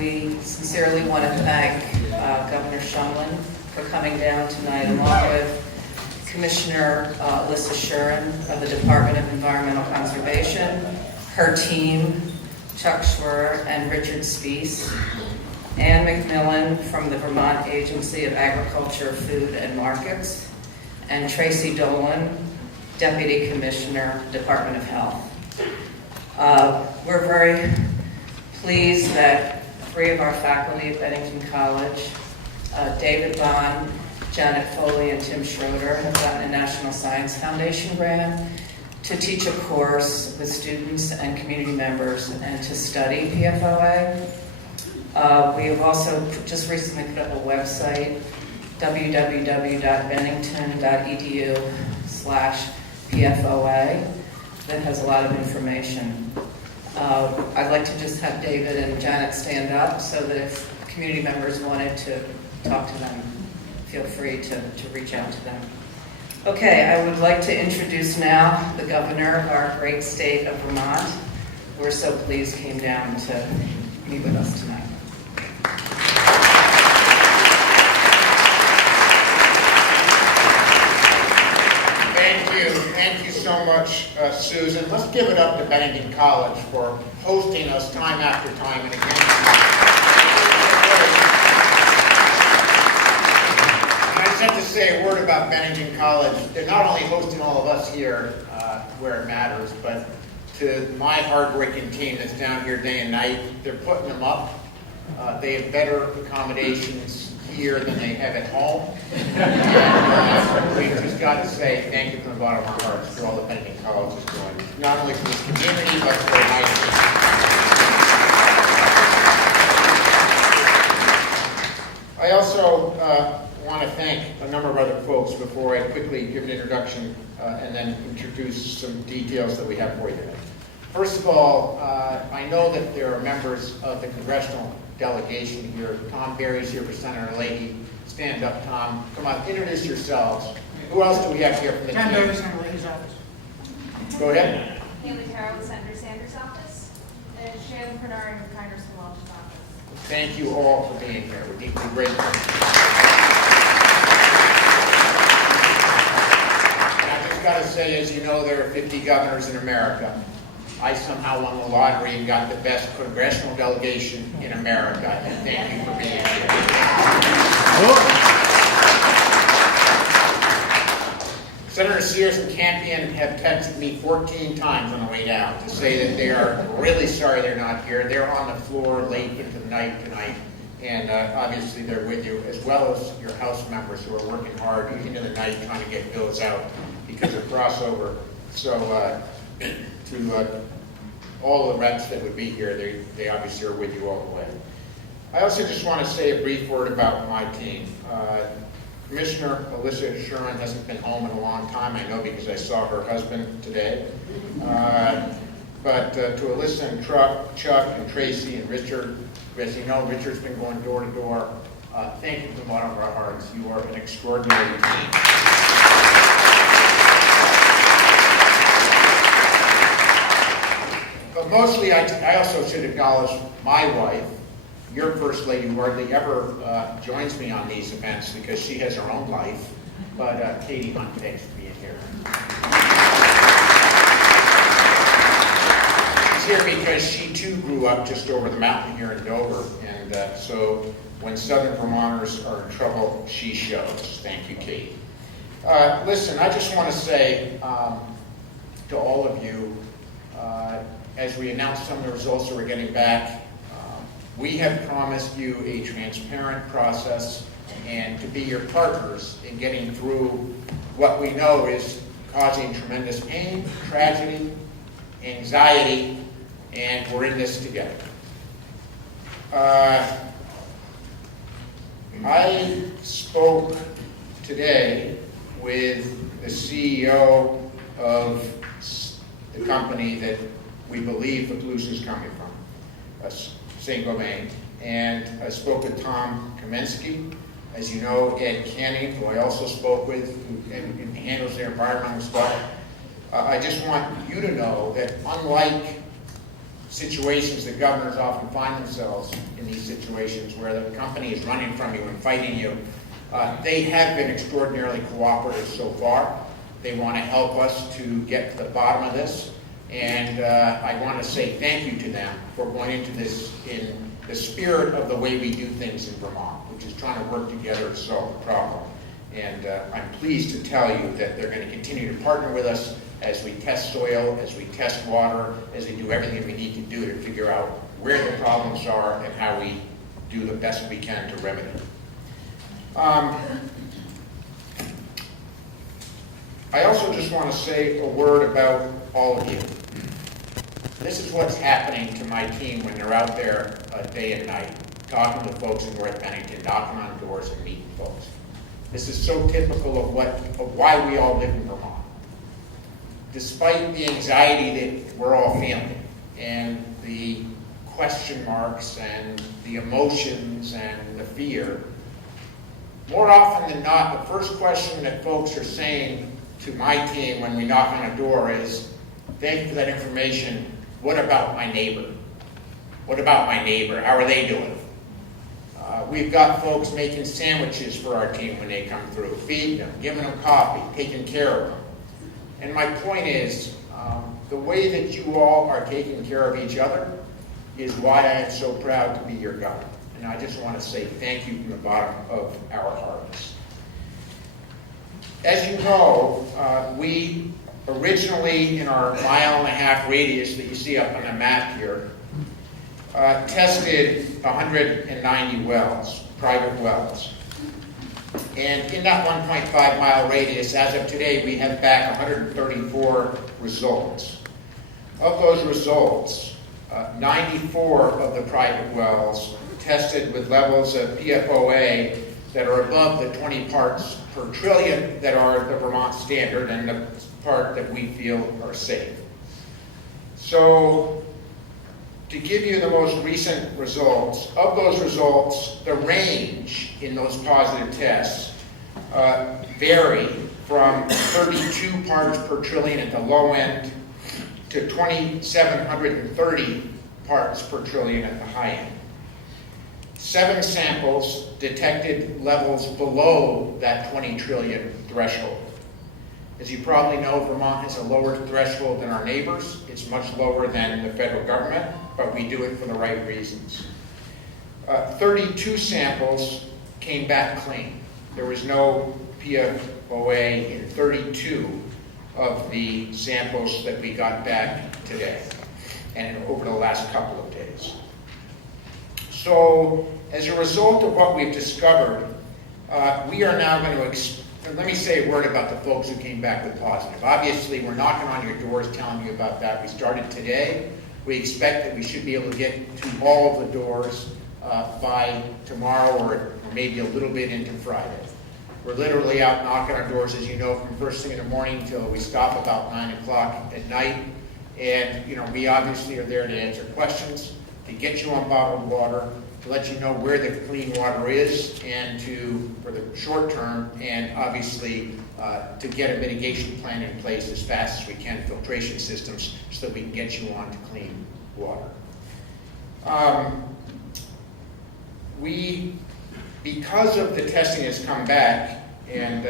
We sincerely want to thank Governor Shumlin for coming down tonight, along with Commissioner Alyssa Shuren of the Department of Environmental Conservation, her team, Chuck Schwer and Richard Spees, Ann McMillan from the Vermont Agency of Agriculture, Food and Markets, and Tracy Dolan, Deputy Commissioner, Department of Health. We're very pleased that 3 of our faculty at Bennington College, David Bond, Janet Foley, and Tim Schroeder, have gotten a National Science Foundation grant to teach a course with students and community members and to study PFOA. We have also just recently put up a website, www.bennington.edu/PFOA, that has a lot of information. I'd like to just have David and Janet stand up so that if community members wanted to talk to them, feel free to reach out to them. Okay, I would like to introduce now the governor of our great state of Vermont. We're so pleased he came down to meet with us tonight. Thank you so much, Susan. Let's give it up to Bennington College for hosting us time after time and again. And I just have to say a word about Bennington College. They're not only hosting all of us here where it matters, but to my hardworking team that's down here day and night, they're putting them up. They have better accommodations here than they have at home. And we've just got to say thank you from the bottom of our hearts for all the Bennington College is doing, not only for this community, but for the night. I also want to thank a number of other folks before I quickly give an introduction and then introduce some details that we have for you today. First of all, I know that there are members of the congressional delegation here. Tom Berry's here for Senator Leahy. Stand up, Tom. Come on, introduce yourselves. Who else do we have here from the team? Tom Berry, Senator Leahy's office. Go ahead. Haley Carroll with Senator Sanders' office, and Shannon Bernard with Congressman Welch's office. Thank you all for being here. We're deeply grateful. And I just got to say, as you know, there are 50 governors in America. I somehow won the lottery and got the best congressional delegation in America, and thank you for being here. Senator Sears and Campion have texted me 14 times on the way down to say that they are really sorry they're not here. They're on the floor late into the night tonight, and obviously they're with you, as well as your House members who are working hard into the night trying to get bills out because of crossover. So to all the reps that would be here, they obviously are with you all the way. I also just want to say a brief word about my team. Commissioner Alyssa Shuren hasn't been home in a long time, I know, because I saw her husband today. But to Alyssa and Chuck and Tracy and Richard, as you know, Richard's been going door to door. Thank you from the bottom of our hearts. You are an extraordinary team. But mostly, I also should acknowledge my wife, your First Lady, who hardly ever joins me on these events because she has her own life. But Katie Hunt, thanks for being here. She's here because she too grew up just over the mountain here in Dover. And so when Southern Vermonters are in trouble, she shows. Thank you, Katie. Listen, I just want to say to all of you, as we announce some of the results that we're getting back, we have promised you a transparent process and to be your partners in getting through what we know is causing tremendous pain, tragedy, anxiety, and we're in this together. I spoke today with the CEO of the company that we believe the pollution is coming from, Saint-Gobain, and I spoke with Tom Kaminsky. As you know, Ed Canning, who I also spoke with, who handles their environmental stuff. I just want you to know that unlike situations that governors often find themselves in, these situations where the company is running from you and fighting you. They have been extraordinarily cooperative so far. They want to help us to get to the bottom of this, and I want to say thank you to them for going into this in the spirit of the way we do things in Vermont, which is trying to work together to solve the problem. And I'm pleased to tell you that they're going to continue to partner with us as we test soil, as we test water, as we do everything we need to do to figure out where the problems are and how we do the best we can to remedy them. I also just want to say a word about all of you. This is what's happening to my team when they're out there day and night, talking to folks in North Bennington, knocking on doors and meeting folks. This is so typical of why we all live in Vermont. Despite the anxiety that we're all feeling and the question marks and the emotions and the fear, more often than not, the first question that folks are saying to my team when we knock on a door is, thank you for that information. What about my neighbor? What about my neighbor? How are they doing? We've got folks making sandwiches for our team when they come through, feeding them, giving them coffee, taking care of them. And my point is, the way that you all are taking care of each other is why I am so proud to be your governor. And I just want to say thank you from the bottom of our hearts. As you know, we originally, in our 1.5-mile radius that you see up on the map here, tested 190 wells, private wells. And in that 1.5-mile radius, as of today, we have back 134 results. Of those results, 94 of the private wells tested with levels of PFOA that are above the 20 parts per trillion that are the Vermont standard and the part that we feel are safe. So, to give you the most recent results, of those results, the range in those positive tests vary from 32 parts per trillion at the low end to 2,730 parts per trillion at the high end. 7 samples detected levels below that 20 trillion threshold. As you probably know, Vermont has a lower threshold than our neighbors. It's much lower than the federal government, but we do it for the right reasons. 32 samples came back clean. There was no PFOA in 32 of the samples that we got back today and over the last couple of days. So, as a result of what we've discovered, we are now going to let me say a word about the folks who came back with positive. Obviously, we're knocking on your doors telling you about that. We started today. We expect that we should be able to get to all of the doors by tomorrow or maybe a little bit into Friday. We're literally out knocking on doors, as you know, from first thing in the morning until we stop about 9 o'clock at night. And, we obviously are there to answer questions, to get you on bottled water, to let you know where the clean water is, and for the short term, and obviously to get a mitigation plan in place as fast as we can, filtration systems, so that we can get you on to clean water. Because of the testing that's come back, and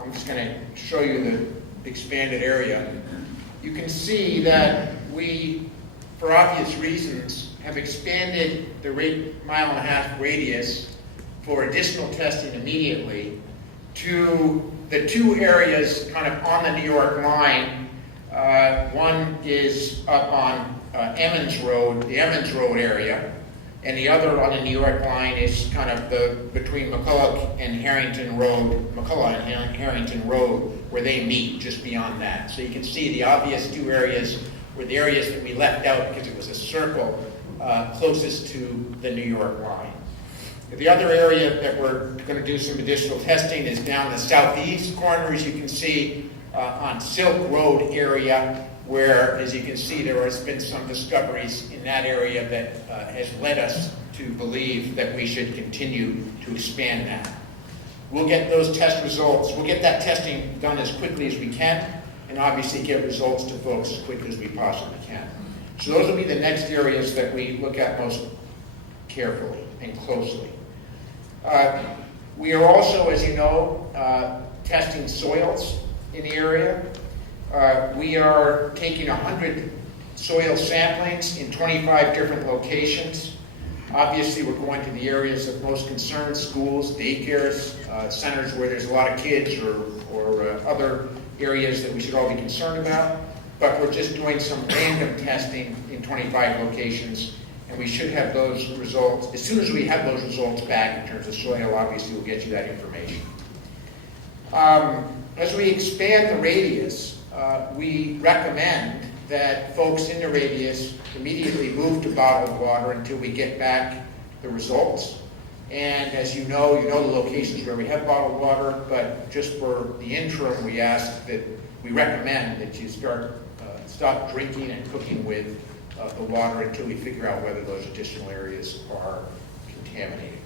I'm just going to show you the expanded area, you can see that we, for obvious reasons, have expanded the 1.5-mile radius for additional testing immediately to the 2 areas kind of on the New York line. One is up on Emmons Road, the Emmons Road area, and the other on the New York line is kind of between McCulloch and Harrington Road, McCulloch and Harrington Road, where they meet just beyond that. So you can see the obvious 2 areas were the areas that we left out because it was a circle closest to the New York line. The other area that we're going to do some additional testing is down the southeast corner, as you can see, on Silk Road area, where, as you can see, there has been some discoveries in that area that has led us to believe that we should continue to expand that. We'll get those test results, we'll get that testing done as quickly as we can, and obviously get results to folks as quickly as we possibly can. So those will be the next areas that we look at most carefully and closely. We are also, as you know, testing soils in the area. We are taking 100 soil samplings in 25 different locations. Obviously, we're going to the areas of most concern, schools, daycares, centers where there's a lot of kids or other areas that we should all be concerned about. But we're just doing some random testing in 25 locations, and we should have those results. As soon as we have those results back in terms of soil, obviously we'll get you that information. As we expand the radius, we recommend that folks in the radius immediately move to bottled water until we get back the results. And as you know the locations where we have bottled water, but just for the interim, we recommend that you stop drinking and cooking with the water until we figure out whether those additional areas are contaminated.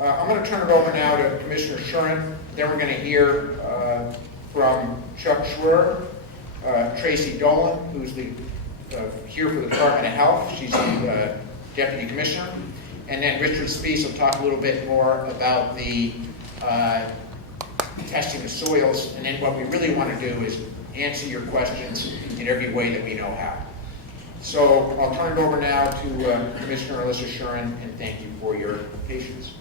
I'm going to turn it over now to Commissioner Shuren. Then we're going to hear from Chuck Schwer, Tracy Dolan, who's here for the Department of Health. She's the Deputy Commissioner. And then Richard Spees will talk a little bit more about the testing of soils. And then what we really want to do is answer your questions in every way that we know how. So I'll turn it over now to Commissioner Alyssa Shuren, and thank you for your patience.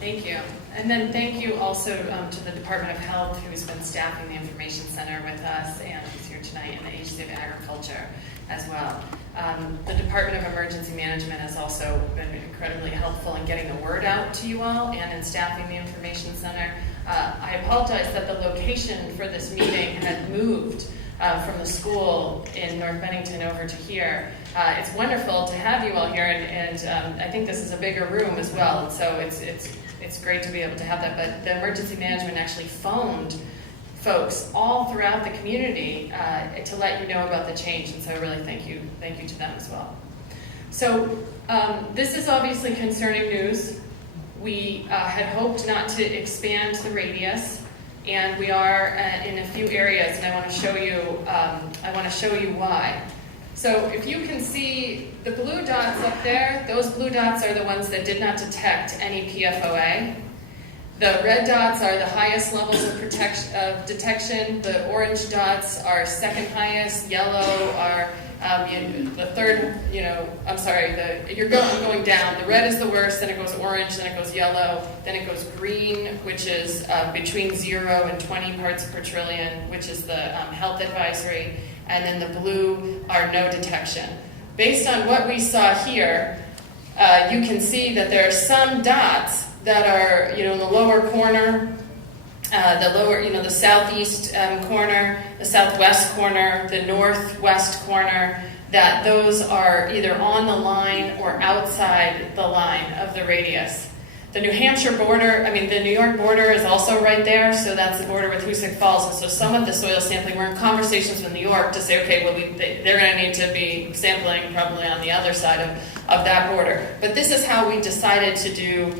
Thank you. And then thank you also to the Department of Health, who's been staffing the Information Center with us and who's here tonight, and the Agency of Agriculture as well. The Department of Emergency Management has also been incredibly helpful in getting the word out to you all and in staffing the Information Center. I apologize that the location for this meeting had moved from the school in North Bennington over to here. It's wonderful to have you all here, and I think this is a bigger room as well, so it's great to be able to have that. But the emergency management actually phoned folks all throughout the community to let you know about the change, and so I really thank you to them as well. So this is obviously concerning news. We had hoped not to expand the radius, and we are in a few areas, and I want to show you why. So if you can see the blue dots up there, those blue dots are the ones that did not detect any PFOA. The red dots are the highest levels of detection. The orange dots are second highest. Yellow are the third, you're going down. The red is the worst, then it goes orange, then it goes yellow, then it goes green, which is between 0 and 20 parts per trillion, which is the health advisory, and then the blue are no detection. Based on what we saw here, you can see that there are some dots that are, in the lower corner, the southeast corner, the southwest corner, the northwest corner, that those are either on the line or outside the line of the radius. The New Hampshire border, the New York border is also right there, so that's the border with Hoosick Falls, and so some of the soil sampling, we're in conversations with New York to say, okay, well, they're going to need to be sampling probably on the other side of that border. But this is how we decided to do,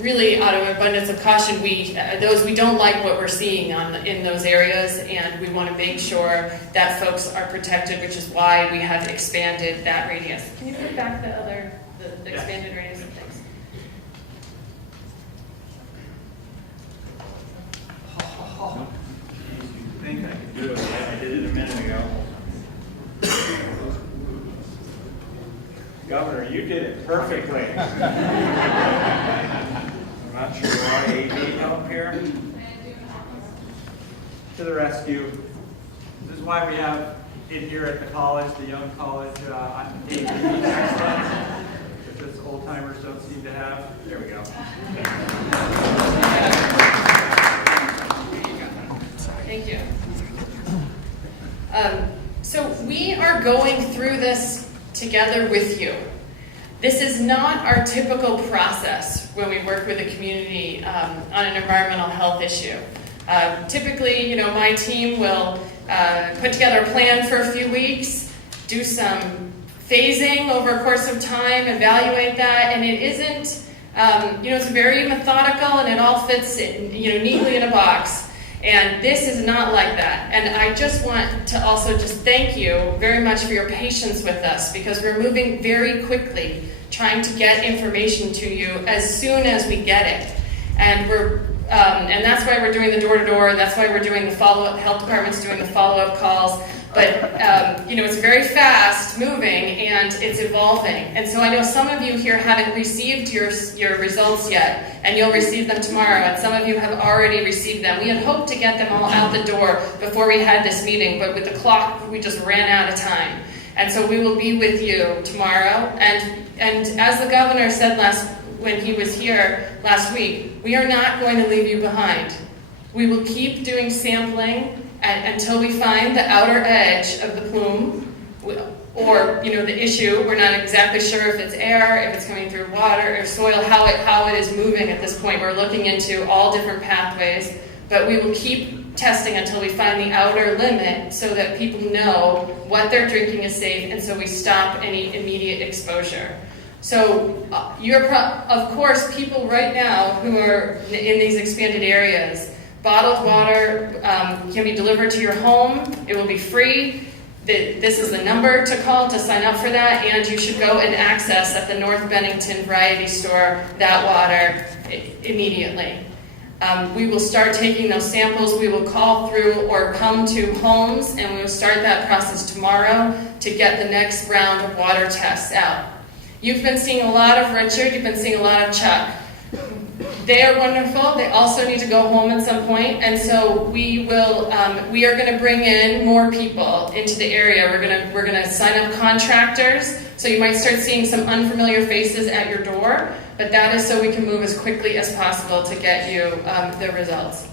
really out of abundance of caution, we don't like what we're seeing in those areas, and we want to make sure that folks are protected, which is why we have expanded that radius. Can you put back the expanded radius of things? I think I can do it. I did it a minute ago. Governor, you did it perfectly. I'm not sure why you need help here. To the rescue. This is why we have it here at the college, the young college, AV excellence, which us old timers don't seem to have. There we go. Thank you. So we are going through this together with you. This is not our typical process when we work with a community on an environmental health issue. Typically, my team will put together a plan for a few weeks, do some phasing over a course of time, evaluate that, and it isn't It's very methodical and it all fits neatly in a box. And this is not like that. And I just want to also just thank you very much for your patience with us, because we're moving very quickly, trying to get information to you as soon as we get it. And and that's why we're doing the door-to-door, and that's why we're doing the follow-up, health department's doing the follow-up calls. But, it's very fast moving and it's evolving. And so I know some of you here haven't received your results yet, and you'll receive them tomorrow, and some of you have already received them. We had hoped to get them all out the door before we had this meeting, but with the clock, we just ran out of time. And so we will be with you tomorrow. And as the governor said when he was here last week, we are not going to leave you behind. We will keep doing sampling until we find the outer edge of the plume, or the issue. We're not exactly sure if it's air, if it's coming through water or soil, how it is moving at this point. We're looking into all different pathways, but we will keep testing until we find the outer limit so that people know what they're drinking is safe, and so we stop any immediate exposure. So of course, people right now who are in these expanded areas, bottled water can be delivered to your home. It will be free. This is the number to call to sign up for that, and you should go and access at the North Bennington Variety Store that water immediately. We will start taking those samples. We will call through or come to homes, and we will start that process tomorrow to get the next round of water tests out. You've been seeing a lot of Richard. You've been seeing a lot of Chuck. They are wonderful. They also need to go home at some point, and so we are going to bring in more people into the area. We're going to sign up contractors. So you might start seeing some unfamiliar faces at your door, but that is so we can move as quickly as possible to get you the results.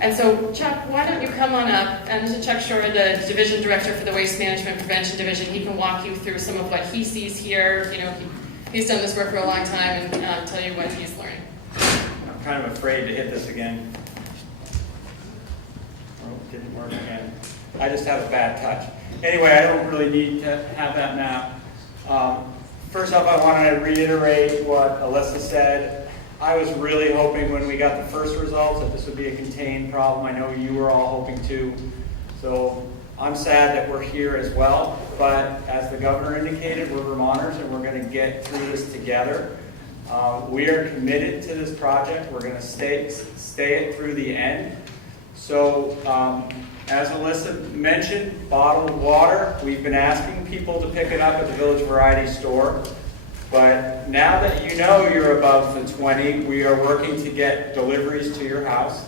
And so, Chuck, why don't you come on up? And to Chuck Shore, the Division Director for the Waste Management Prevention Division, he can walk you through some of what he sees here. He's done this work for a long time and tell you what he's learning. I'm kind of afraid to hit this again. Oh, it didn't work again. I just have a bad touch. Anyway, I don't really need to have that map. First off, I want to reiterate what Alyssa said. I was really hoping when we got the first results that this would be a contained problem. I know you were all hoping to. So I'm sad that we're here as well. But as the governor indicated, we're Vermonters and we're going to get through this together. We are committed to this project. We're going to stay it through the end. So as Alyssa mentioned, bottled water, we've been asking people to pick it up at the Village Variety Store. But now that you know you're above the 20, we are working to get deliveries to your house.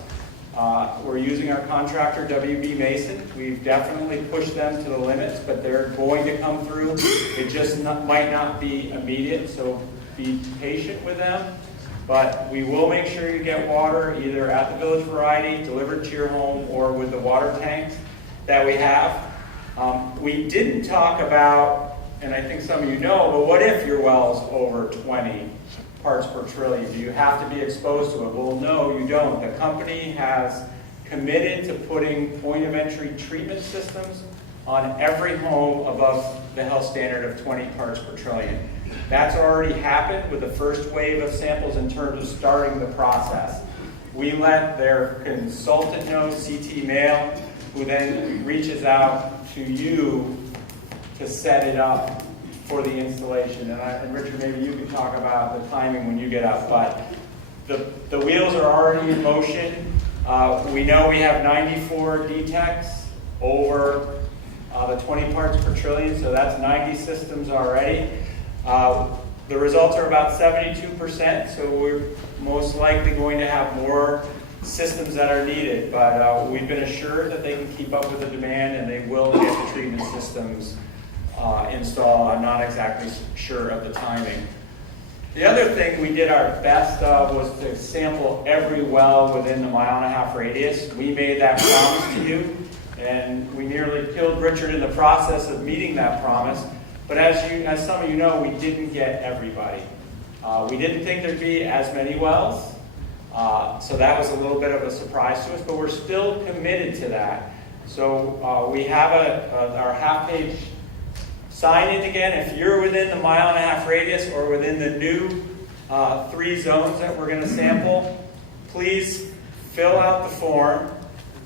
We're using our contractor, WB Mason. We've definitely pushed them to the limits, but they're going to come through. It just might not be immediate, so be patient with them. But we will make sure you get water either at the Village Variety, delivered to your home, or with the water tanks that we have. We didn't talk about, and I think some of you know, but what if your well is over 20 parts per trillion? Do you have to be exposed to it? Well, no, you don't. The company has committed to putting point of entry treatment systems on every home above the health standard of 20 parts per trillion. That's already happened with the first wave of samples in terms of starting the process. We let their consultant know, CT Mail, who then reaches out to you to set it up for the installation. And Richard, maybe you can talk about the timing when you get up, but the wheels are already in motion. We know we have 94 detects over the 20 parts per trillion, so that's 90 systems already. The results are about 72%, so we're most likely going to have more systems that are needed, but we've been assured that they can keep up with the demand and they will get the treatment systems installed. I'm not exactly sure of the timing. The other thing we did our best of was to sample every well within the 1.5-mile radius. We made that promise to you, and we nearly killed Richard in the process of meeting that promise. But as some of you know, we didn't get everybody. We didn't think there'd be as many wells, so that was a little bit of a surprise to us, but we're still committed to that. So we have our half-page sign-in again. If you're within the 1.5-mile radius or within the new 3 zones that we're going to sample. Please fill out the form,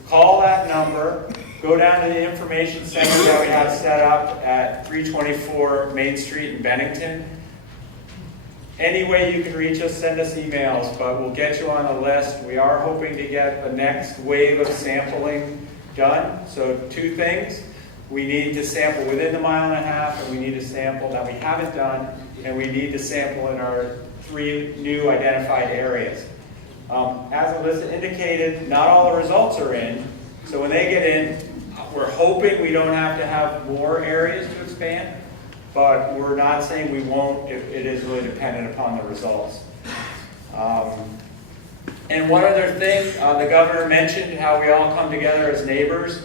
call that number, go down to the information center that we have set up at 324 Main Street in Bennington. Any way you can reach us, send us emails, but we'll get you on the list. We are hoping to get the next wave of sampling done. So 2 things. We need to sample within the 1.5 miles, and we need to sample that we haven't done, and we need to sample in our 3 new identified areas. As Alyssa indicated, not all the results are in. So when they get in, we're hoping we don't have to have more areas to expand. But we're not saying we won't. It is really dependent upon the results. And one other thing, the governor mentioned how we all come together as neighbors.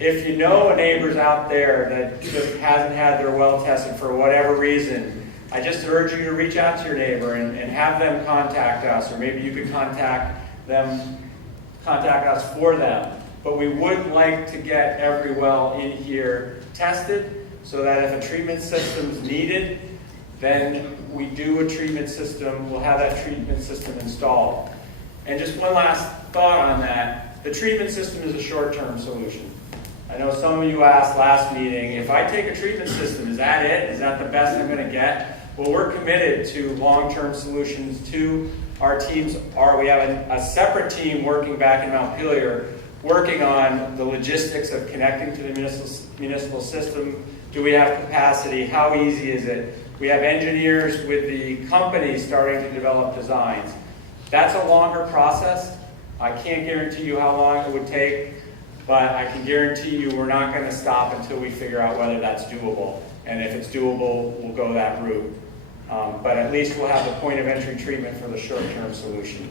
If you know neighbors out there that just hasn't had their well tested for whatever reason, I just urge you to reach out to your neighbor and have them contact us, or maybe you could contact us for them. But we would like to get every well in here tested, so that if a treatment system is needed, then we do a treatment system, we'll have that treatment system installed. And just one last thought on that, the treatment system is a short-term solution. I know some of you asked last meeting, if I take a treatment system, is that it? Is that the best I'm going to get? Well, we're committed to long-term solutions too. Our teams are, we have a separate team working back in Montpelier, working on the logistics of connecting to the municipal system. Do we have capacity? How easy is it? We have engineers with the company starting to develop designs. That's a longer process. I can't guarantee you how long it would take, but I can guarantee you we're not going to stop until we figure out whether that's doable. And if it's doable, we'll go that route. But at least we'll have the point of entry treatment for the short-term solution.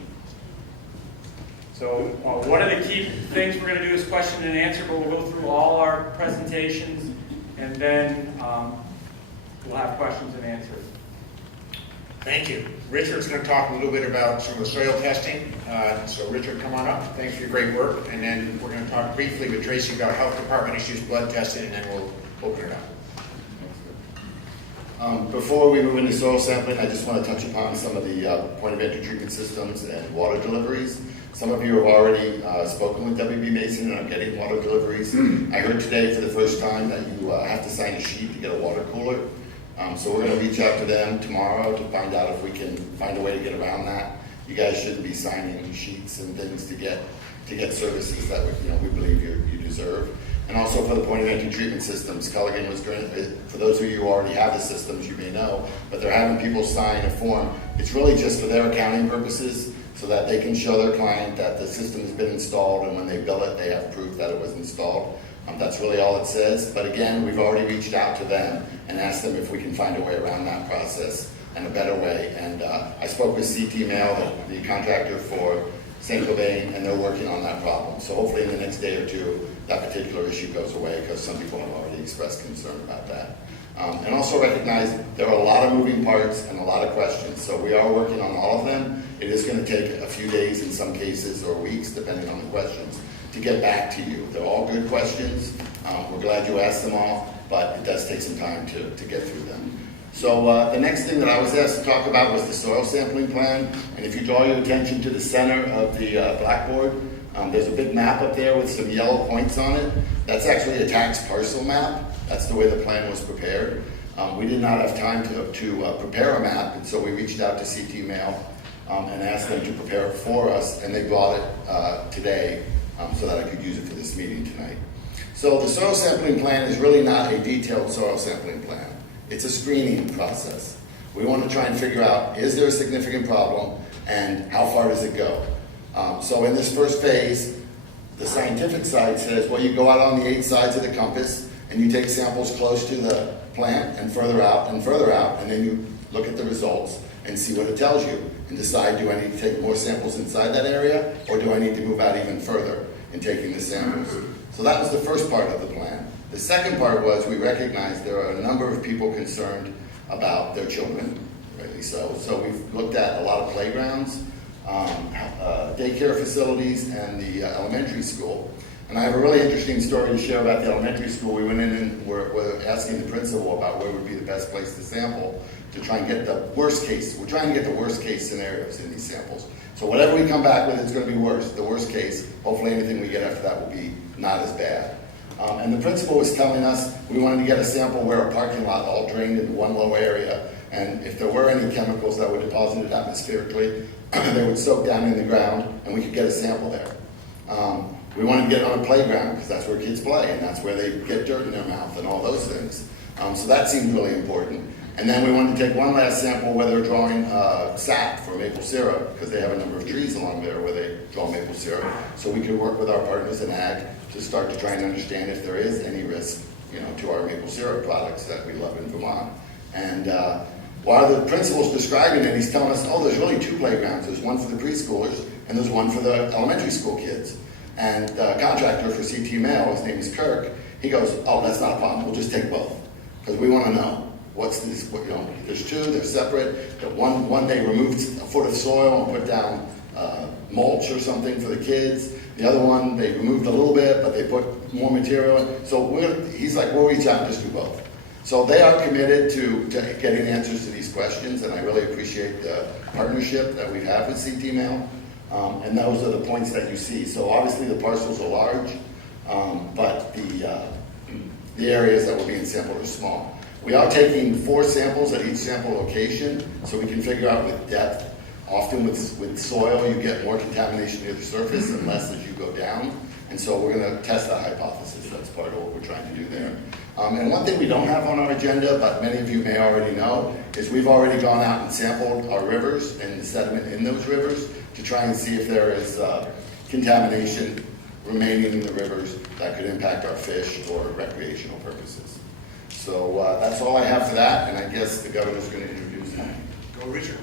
So one of the key things we're going to do is question and answer, but we'll go through all our presentations, and then we'll have questions and answers. Thank you. Richard's going to talk a little bit about some of the soil testing. So Richard, come on up. Thanks for your great work. And then we're going to talk briefly with Tracy about health department issues, blood testing, and then we'll open it up. Before we move into soil sampling, I just want to touch upon some of the point of entry treatment systems and water deliveries. Some of you have already spoken with WB Mason and are getting water deliveries. I heard today for the first time that you have to sign a sheet to get a water cooler. So we're going to reach out to them tomorrow to find out if we can find a way to get around that. You guys shouldn't be signing sheets and things to get services that we believe you deserve. And also for the point of entry treatment systems, Culligan was going to, for those of you who already have the systems, you may know, but they're having people sign a form. It's really just for their accounting purposes, so that they can show their client that the system has been installed, and when they bill it, they have proof that it was installed. That's really all it says. But again, we've already reached out to them and asked them if we can find a way around that process and a better way. And I spoke with CT Mail, the contractor for St. Cobain, and they're working on that problem. So hopefully in the next day or two, that particular issue goes away, because some people have already expressed concern about that. And also recognize there are a lot of moving parts and a lot of questions. So we are working on all of them. It is going to take a few days in some cases, or weeks, depending on the questions, to get back to you. They're all good questions. We're glad you asked them all, but it does take some time to get through them. So the next thing that I was asked to talk about was the soil sampling plan. And if you draw your attention to the center of the blackboard, there's a big map up there with some yellow points on it. That's actually a tax parcel map. That's the way the plan was prepared. We did not have time to prepare a map, and so we reached out to CT Mail and asked them to prepare it for us, and they brought it today so that I could use it for this meeting tonight. So the soil sampling plan is really not a detailed soil sampling plan. It's a screening process. We want to try and figure out, is there a significant problem, and how far does it go? So in this first phase, the scientific side says, well, you go out on the 8 sides of the compass, and you take samples close to the plant and further out, and then you look at the results and see what it tells you, and decide, do I need to take more samples inside that area, or do I need to move out even further in taking the samples? So that was the first part of the plan. The second part was, we recognized there are a number of people concerned about their children, rightly so. So we've looked at a lot of playgrounds, daycare facilities, and the elementary school. And I have a really interesting story to share about the elementary school. We went in and were asking the principal about where would be the best place to sample to try and get the worst case. We're trying to get the worst case scenarios in these samples. So whatever we come back with, it's going to be worse. The worst case, hopefully anything we get after that will be not as bad. And the principal was telling us we wanted to get a sample where a parking lot all drained into one low area, and if there were any chemicals that were deposited atmospherically, they would soak down in the ground, and we could get a sample there. We wanted to get it on a playground because that's where kids play, and that's where they get dirt in their mouth and all those things. So that seemed really important. And then we wanted to take one last sample where they're drawing sap for maple syrup, because they have a number of trees along there where they draw maple syrup. So we could work with our partners in ag to start to try and understand if there is any risk, to our maple syrup products that we love in Vermont. And while the principal's describing it, he's telling us, oh, there's really two playgrounds. There's one for the preschoolers, and there's one for the elementary school kids. And the contractor for CT Mail, his name is Kirk, he goes, oh, that's not a problem. We'll just take both, because we want to know. What's this? There's two. They're separate. The one they removed a foot of soil and put down mulch or something for the kids. The other one they removed a little bit, but they put more material in. So he's like, we'll reach out and just do both. So they are committed to getting answers to these questions, and I really appreciate the partnership that we have with CT Mail. And those are the points that you see. So obviously the parcels are large, but the areas that will be in sample are small. We are taking 4 samples at each sample location, so we can figure out with depth. Often with soil, you get more contamination near the surface and less as you go down. And so we're going to test that hypothesis. That's part of what we're trying to do there. And one thing we don't have on our agenda, but many of you may already know, is we've already gone out and sampled our rivers and the sediment in those rivers to try and see if there is contamination remaining in the rivers that could impact our fish or recreational purposes. So that's all I have for that, and I guess the governor's going to introduce that. Go, Richard.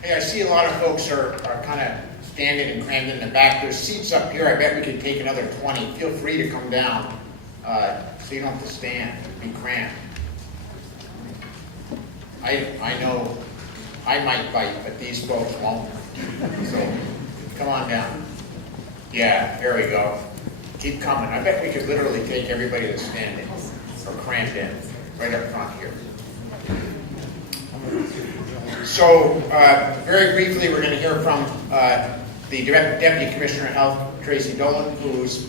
Hey, I see a lot of folks are kind of standing and crammed in the back. There's seats up here. I bet we could take another 20. Feel free to come down so you don't have to stand. It'd be cramped. I know I might bite, but these folks won't. So come on down. Yeah, there we go. Keep coming. I bet we could literally take everybody that's standing or cramped in right up front here. So very briefly, we're going to hear from the Deputy Commissioner of Health, Tracy Dolan, who's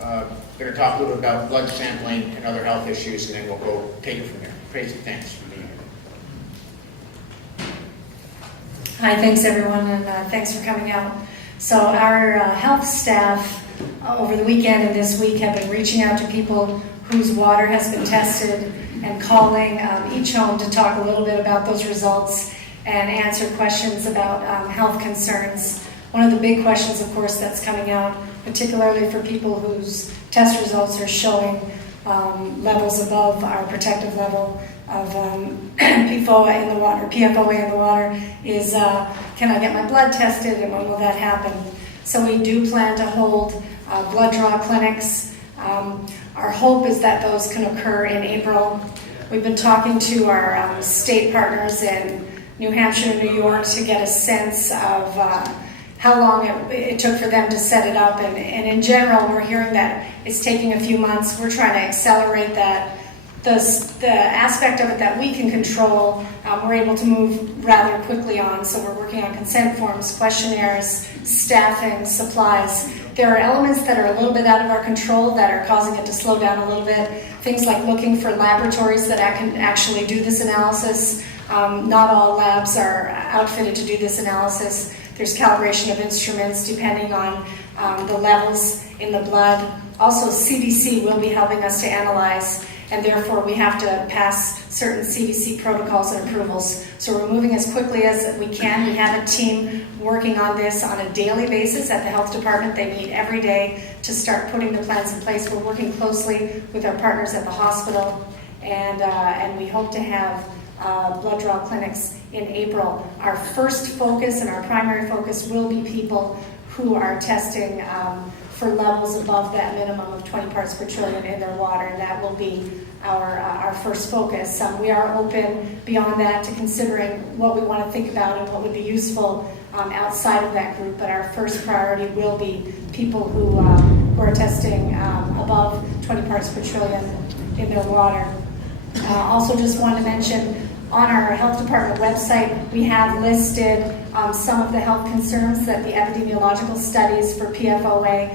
going to talk a little about blood sampling and other health issues, and then we'll go take it from there. Tracy, thanks for being here. Hi, thanks everyone, and thanks for coming out. So our health staff over the weekend and this week have been reaching out to people whose water has been tested and calling each home to talk a little bit about those results and answer questions about health concerns. One of the big questions, of course, that's coming out, particularly for people whose test results are showing levels above our protective level of PFOA in the water, is can I get my blood tested and when will that happen? So we do plan to hold blood draw clinics. Our hope is that those can occur in April. We've been talking to our state partners in New Hampshire and New York to get a sense of how long it took for them to set it up. And in general, we're hearing that it's taking a few months. We're trying to accelerate that. The aspect of it that we can control, we're able to move rather quickly on. So we're working on consent forms, questionnaires, staffing, supplies. There are elements that are a little bit out of our control that are causing it to slow down a little bit. Things like looking for laboratories that can actually do this analysis. Not all labs are outfitted to do this analysis. There's calibration of instruments depending on the levels in the blood. Also, CDC will be helping us to analyze, and therefore we have to pass certain CDC protocols and approvals. So we're moving as quickly as we can. We have a team working on this on a daily basis at the health department. They meet every day to start putting the plans in place. We're working closely with our partners at the hospital, and we hope to have blood draw clinics in April. Our first focus and our primary focus will be people who are testing for levels above that minimum of 20 parts per trillion in their water, and that will be our first focus. We are open beyond that to considering what we want to think about and what would be useful outside of that group, but our first priority will be people who are testing 20 parts per trillion in their water. Also just wanted to mention, on our health department website, we have listed some of the health concerns that the epidemiological studies for PFOA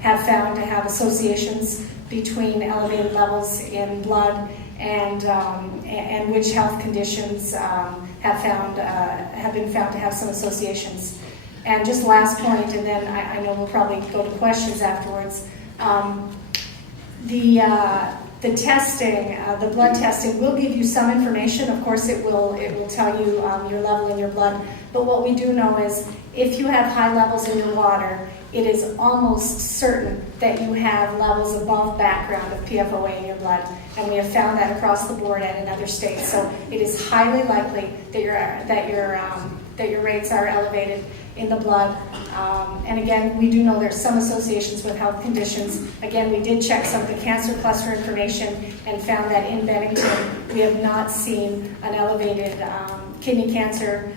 have found to have associations between elevated levels in blood and which health conditions have been found to have some associations. And just last point, and then I know we'll probably go to questions afterwards. The testing, the blood testing, will give you some information. Of course, it will tell you your level in your blood. But what we do know is, if you have high levels in your water, it is almost certain that you have levels above background of PFOA in your blood. And we have found that across the board and in other states. So it is highly likely that your rates are elevated in the blood. And again, we do know there's some associations with health conditions. Again, we did check some of the cancer cluster information and found that in Bennington, we have not seen an elevated kidney cancer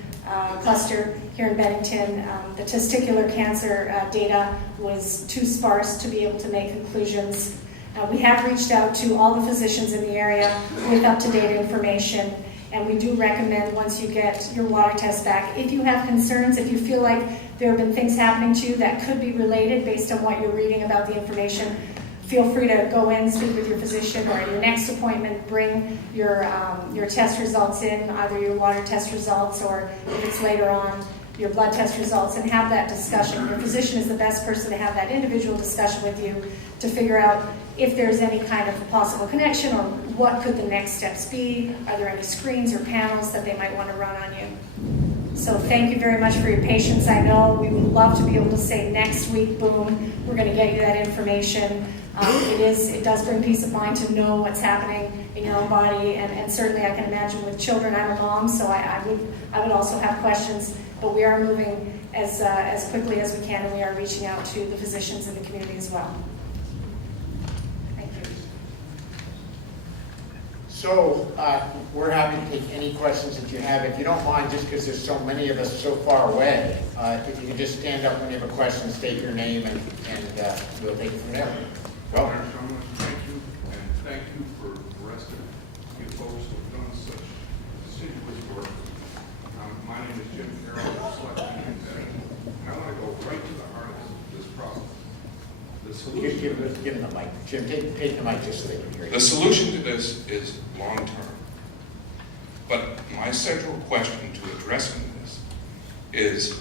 cluster here in Bennington. The testicular cancer data was too sparse to be able to make conclusions. We have reached out to all the physicians in the area with up-to-date information. And we do recommend, once you get your water test back, if you have concerns, if you feel like there have been things happening to you that could be related based on what you're reading about the information, feel free to go in, speak with your physician, or at your next appointment, bring your test results in, either your water test results, or if it's later on, your blood test results, and have that discussion. Your physician is the best person to have that individual discussion with you to figure out if there's any kind of possible connection, or what could the next steps be. Are there any screens or panels that they might want to run on you? So thank you very much for your patience. I know we would love to be able to say next week, boom, we're going to get you that information. It does bring peace of mind to know what's happening in your own body, and certainly I can imagine with children. I'm a mom, so I would also have questions, but we are moving as quickly as we can, and we are reaching out to the physicians in the community as well. Thank you. So we're happy to take any questions that you have. If you don't mind, just because there's so many of us so far away, if you can just stand up when you have a question, state your name, and we'll take it from there. Well, thank you, and thank you for the rest of you folks who have done such assiduous work. My name is Jim Carroll, I'm selecting Bennington, and I want to go right to the heart of this problem. The solution. Give him the mic. Jim, take the mic just so they can hear you. The solution to this is long-term. But my central question to addressing this is,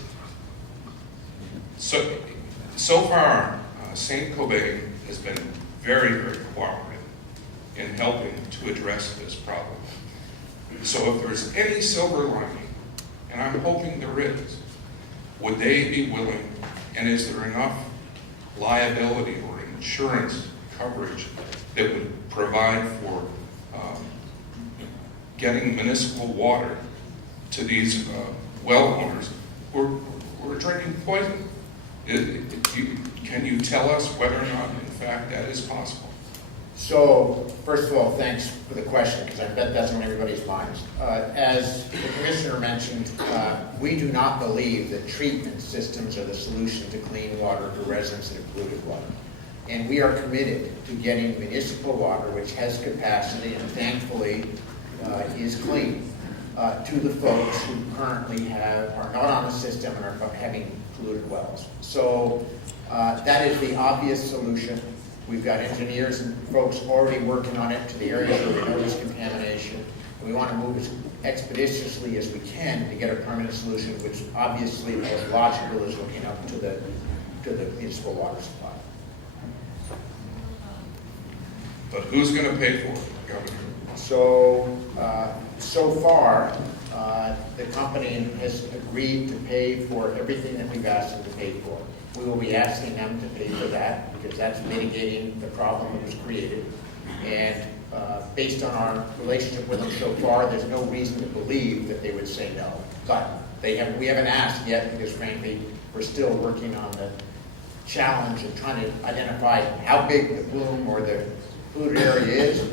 so far, St. Cobain has been very, very cooperative in helping to address this problem. So if there's any silver lining, and I'm hoping there is, would they be willing, and is there enough liability or insurance coverage that would provide for getting municipal water to these well owners who are drinking poison? Can you tell us whether or not, in fact, that is possible? So, first of all, thanks for the question, because I bet that's on everybody's minds. As the Commissioner mentioned, we do not believe that treatment systems are the solution to clean water for residents of polluted water. And we are committed to getting municipal water, which has capacity and thankfully is clean, to the folks who currently are not on the system and are having polluted wells. So that is the obvious solution. We've got engineers and folks already working on it to the areas where we know there's contamination. And we want to move as expeditiously as we can to get a permanent solution, which obviously the most logical is looking up to the municipal water supply. But who's going to pay for it, Governor? So far, the company has agreed to pay for everything that we've asked them to pay for. We will be asking them to pay for that because that's mitigating the problem that was created. And based on our relationship with them so far, there's no reason to believe that they would say no. But we haven't asked yet because, frankly, we're still working on the challenge of trying to identify how big the plume or the polluted area is,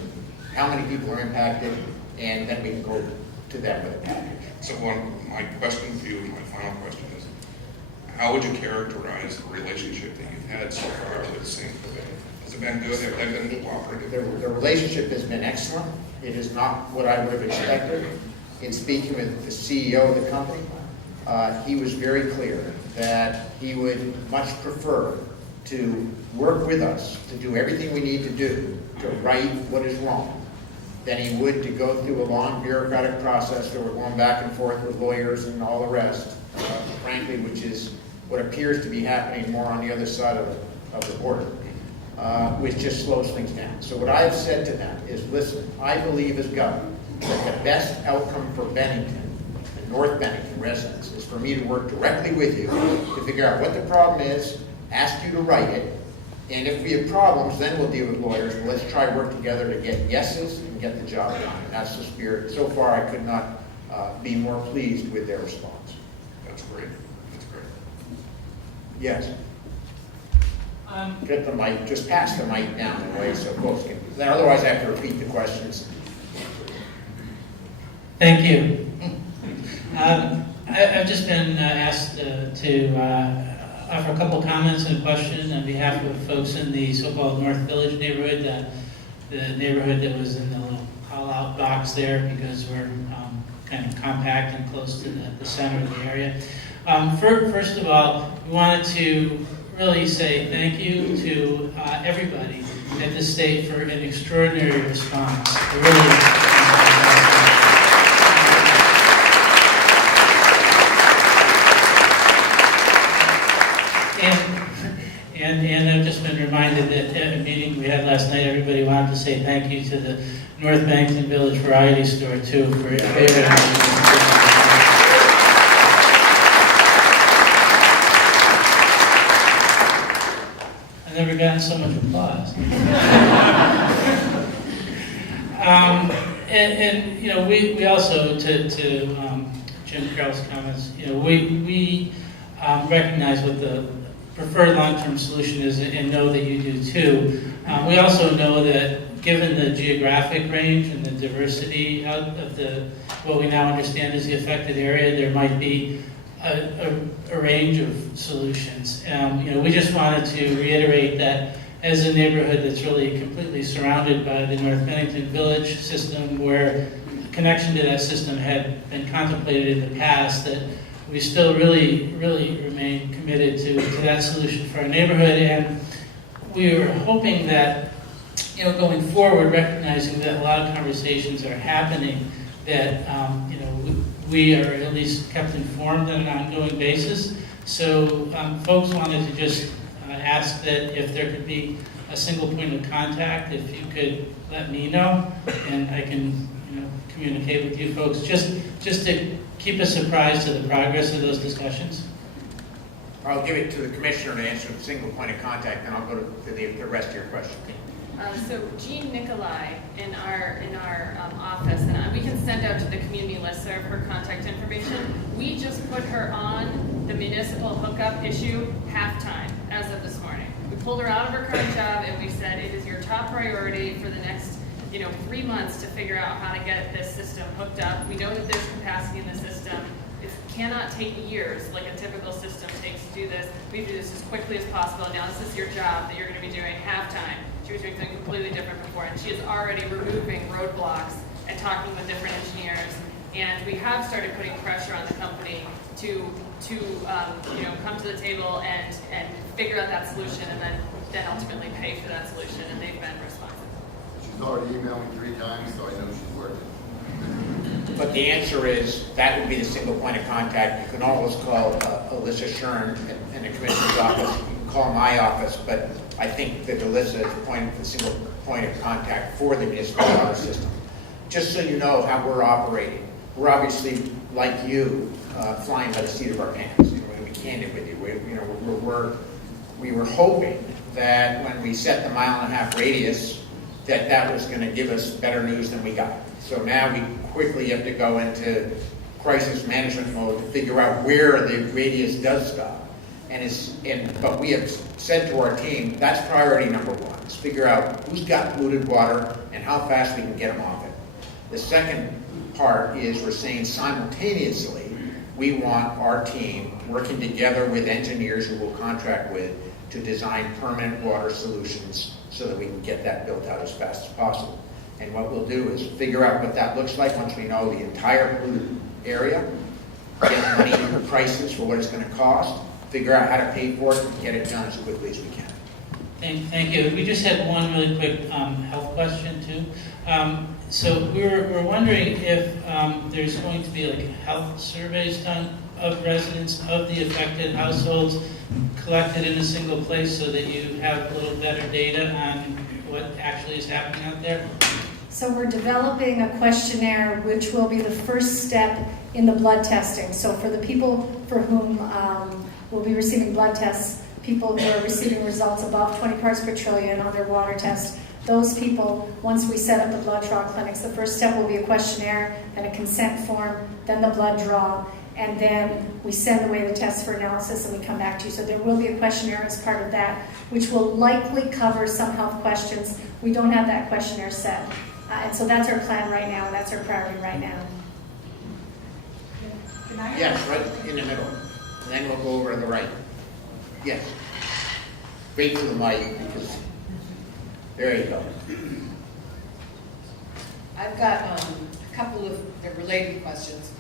how many people are impacted, and then we can go to them with a package. So my question for you, my final question is, how would you characterize the relationship that you've had so far with St. Cobain? Has have been good? Have they been cooperative? The relationship has been excellent. It is not what I would have expected. In speaking with the CEO of the company, he was very clear that he would much prefer to work with us to do everything we need to do to right what is wrong than he would to go through a long bureaucratic process that we're going back and forth with lawyers and all the rest, frankly, which is what appears to be happening more on the other side of the border, which just slows things down. So what I have said to them is, listen, I believe as governor that the best outcome for Bennington and North Bennington residents is for me to work directly with you to figure out what the problem is, ask you to write it, and if we have problems, then we'll deal with lawyers, but let's try to work together to get yeses and get the job done. And that's the spirit. So far, I could not be more pleased with their response. That's great. That's great. Yes. Get the mic, just pass the mic down the way so folks can, then otherwise I have to repeat the questions. Thank you. I've just been asked to offer a couple comments and questions on behalf of folks in the so-called North Village neighborhood, the neighborhood that was in the little call-out box there because we're kind of compact and close to the center of the area. First of all, we wanted to really say thank you to everybody at the state for an extraordinary response. And I've just been reminded that at a meeting we had last night, everybody wanted to say thank you to the North Bennington Village Variety Store too for I've never gotten so much applause. And you know, we also to Jim Carroll's comments, you know, we recognize what the preferred long-term solution is and know that you do too. We also know that given the geographic range and the diversity out of what we now understand is the affected area, there might be a range of solutions. You know, we just wanted to reiterate that as a neighborhood that's really completely surrounded by the North Bennington Village system, where connection to that system had been contemplated in the past, that we still really remain committed to that solution for our neighborhood. And we were hoping that, you know, going forward, recognizing that a lot of conversations are happening, that you know, we are at least kept informed on an ongoing basis. So folks wanted to just ask that if there could be a single point of contact, if you could let me know, and I can, you know, communicate with you folks, just to keep us apprised of the progress of those discussions. I'll give it to the commissioner to answer the single point of contact, and I'll go to the rest of your question. So Jean Nicolai in our office, and we can send out to the community listserv her contact information. We just put her on the municipal hookup issue half-time as of this morning. We pulled her out of her current job and we said it is your top priority for the next 3 months to figure out how to get this system hooked up. We know that there's capacity in the system. It cannot take years like a typical system takes to do this. We do this as quickly as possible. Now this is your job that you're going to be doing half-time. She was doing something completely different before, and she is already removing roadblocks and talking with different engineers. And we have started putting pressure on the company to come to the table and figure out that solution, and then ultimately pay for that solution. And they've been responsive. She's already emailed me 3 times, so I know she's working. But the answer is that would be the single point of contact. You can always call Alyssa Shern in the commissioner's office. You can call my office, but I think that Alyssa is the single point of contact for the municipal water system. Just so you know how we're operating, we're obviously, like you, flying by the seat of our pants. We're going to be candid with you. We were hoping that when we set the 1.5-mile radius, that was going to give us better news than we got. So now we quickly have to go into crisis management mode to figure out where the radius does stop. But we have said to our team, that's priority number 1, is figure out who's got polluted water and how fast we can get them off it. The second part is we're saying simultaneously, we want our team working together with engineers who we'll contract with to design permanent water solutions so that we can get that built out as fast as possible. And what we'll do is figure out what that looks like once we know the entire polluted area, get money prices for what it's going to cost, figure out how to pay for it, and get it done as quickly as we can. Thank you. We just had one really quick health question too. So we're wondering if there's going to be like health surveys done of residents of the affected households collected in a single place so that you have a little better data on what actually is happening out there? So we're developing a questionnaire which will be the first step in the blood testing. So for the people for whom will be receiving blood tests, people who are receiving results above 20 parts per trillion on their water test, those people, once we set up the blood draw clinics, the first step will be a questionnaire, then a consent form, then the blood draw, and then we send away the tests for analysis and we come back to you. So there will be a questionnaire as part of that, which will likely cover some health questions. We don't have that questionnaire set. And so that's our plan right now. That's our priority right now. Yes, right in the middle. And then we'll go over to the right. Yes. Wait for the mic because there you go. I've got a couple of related questions.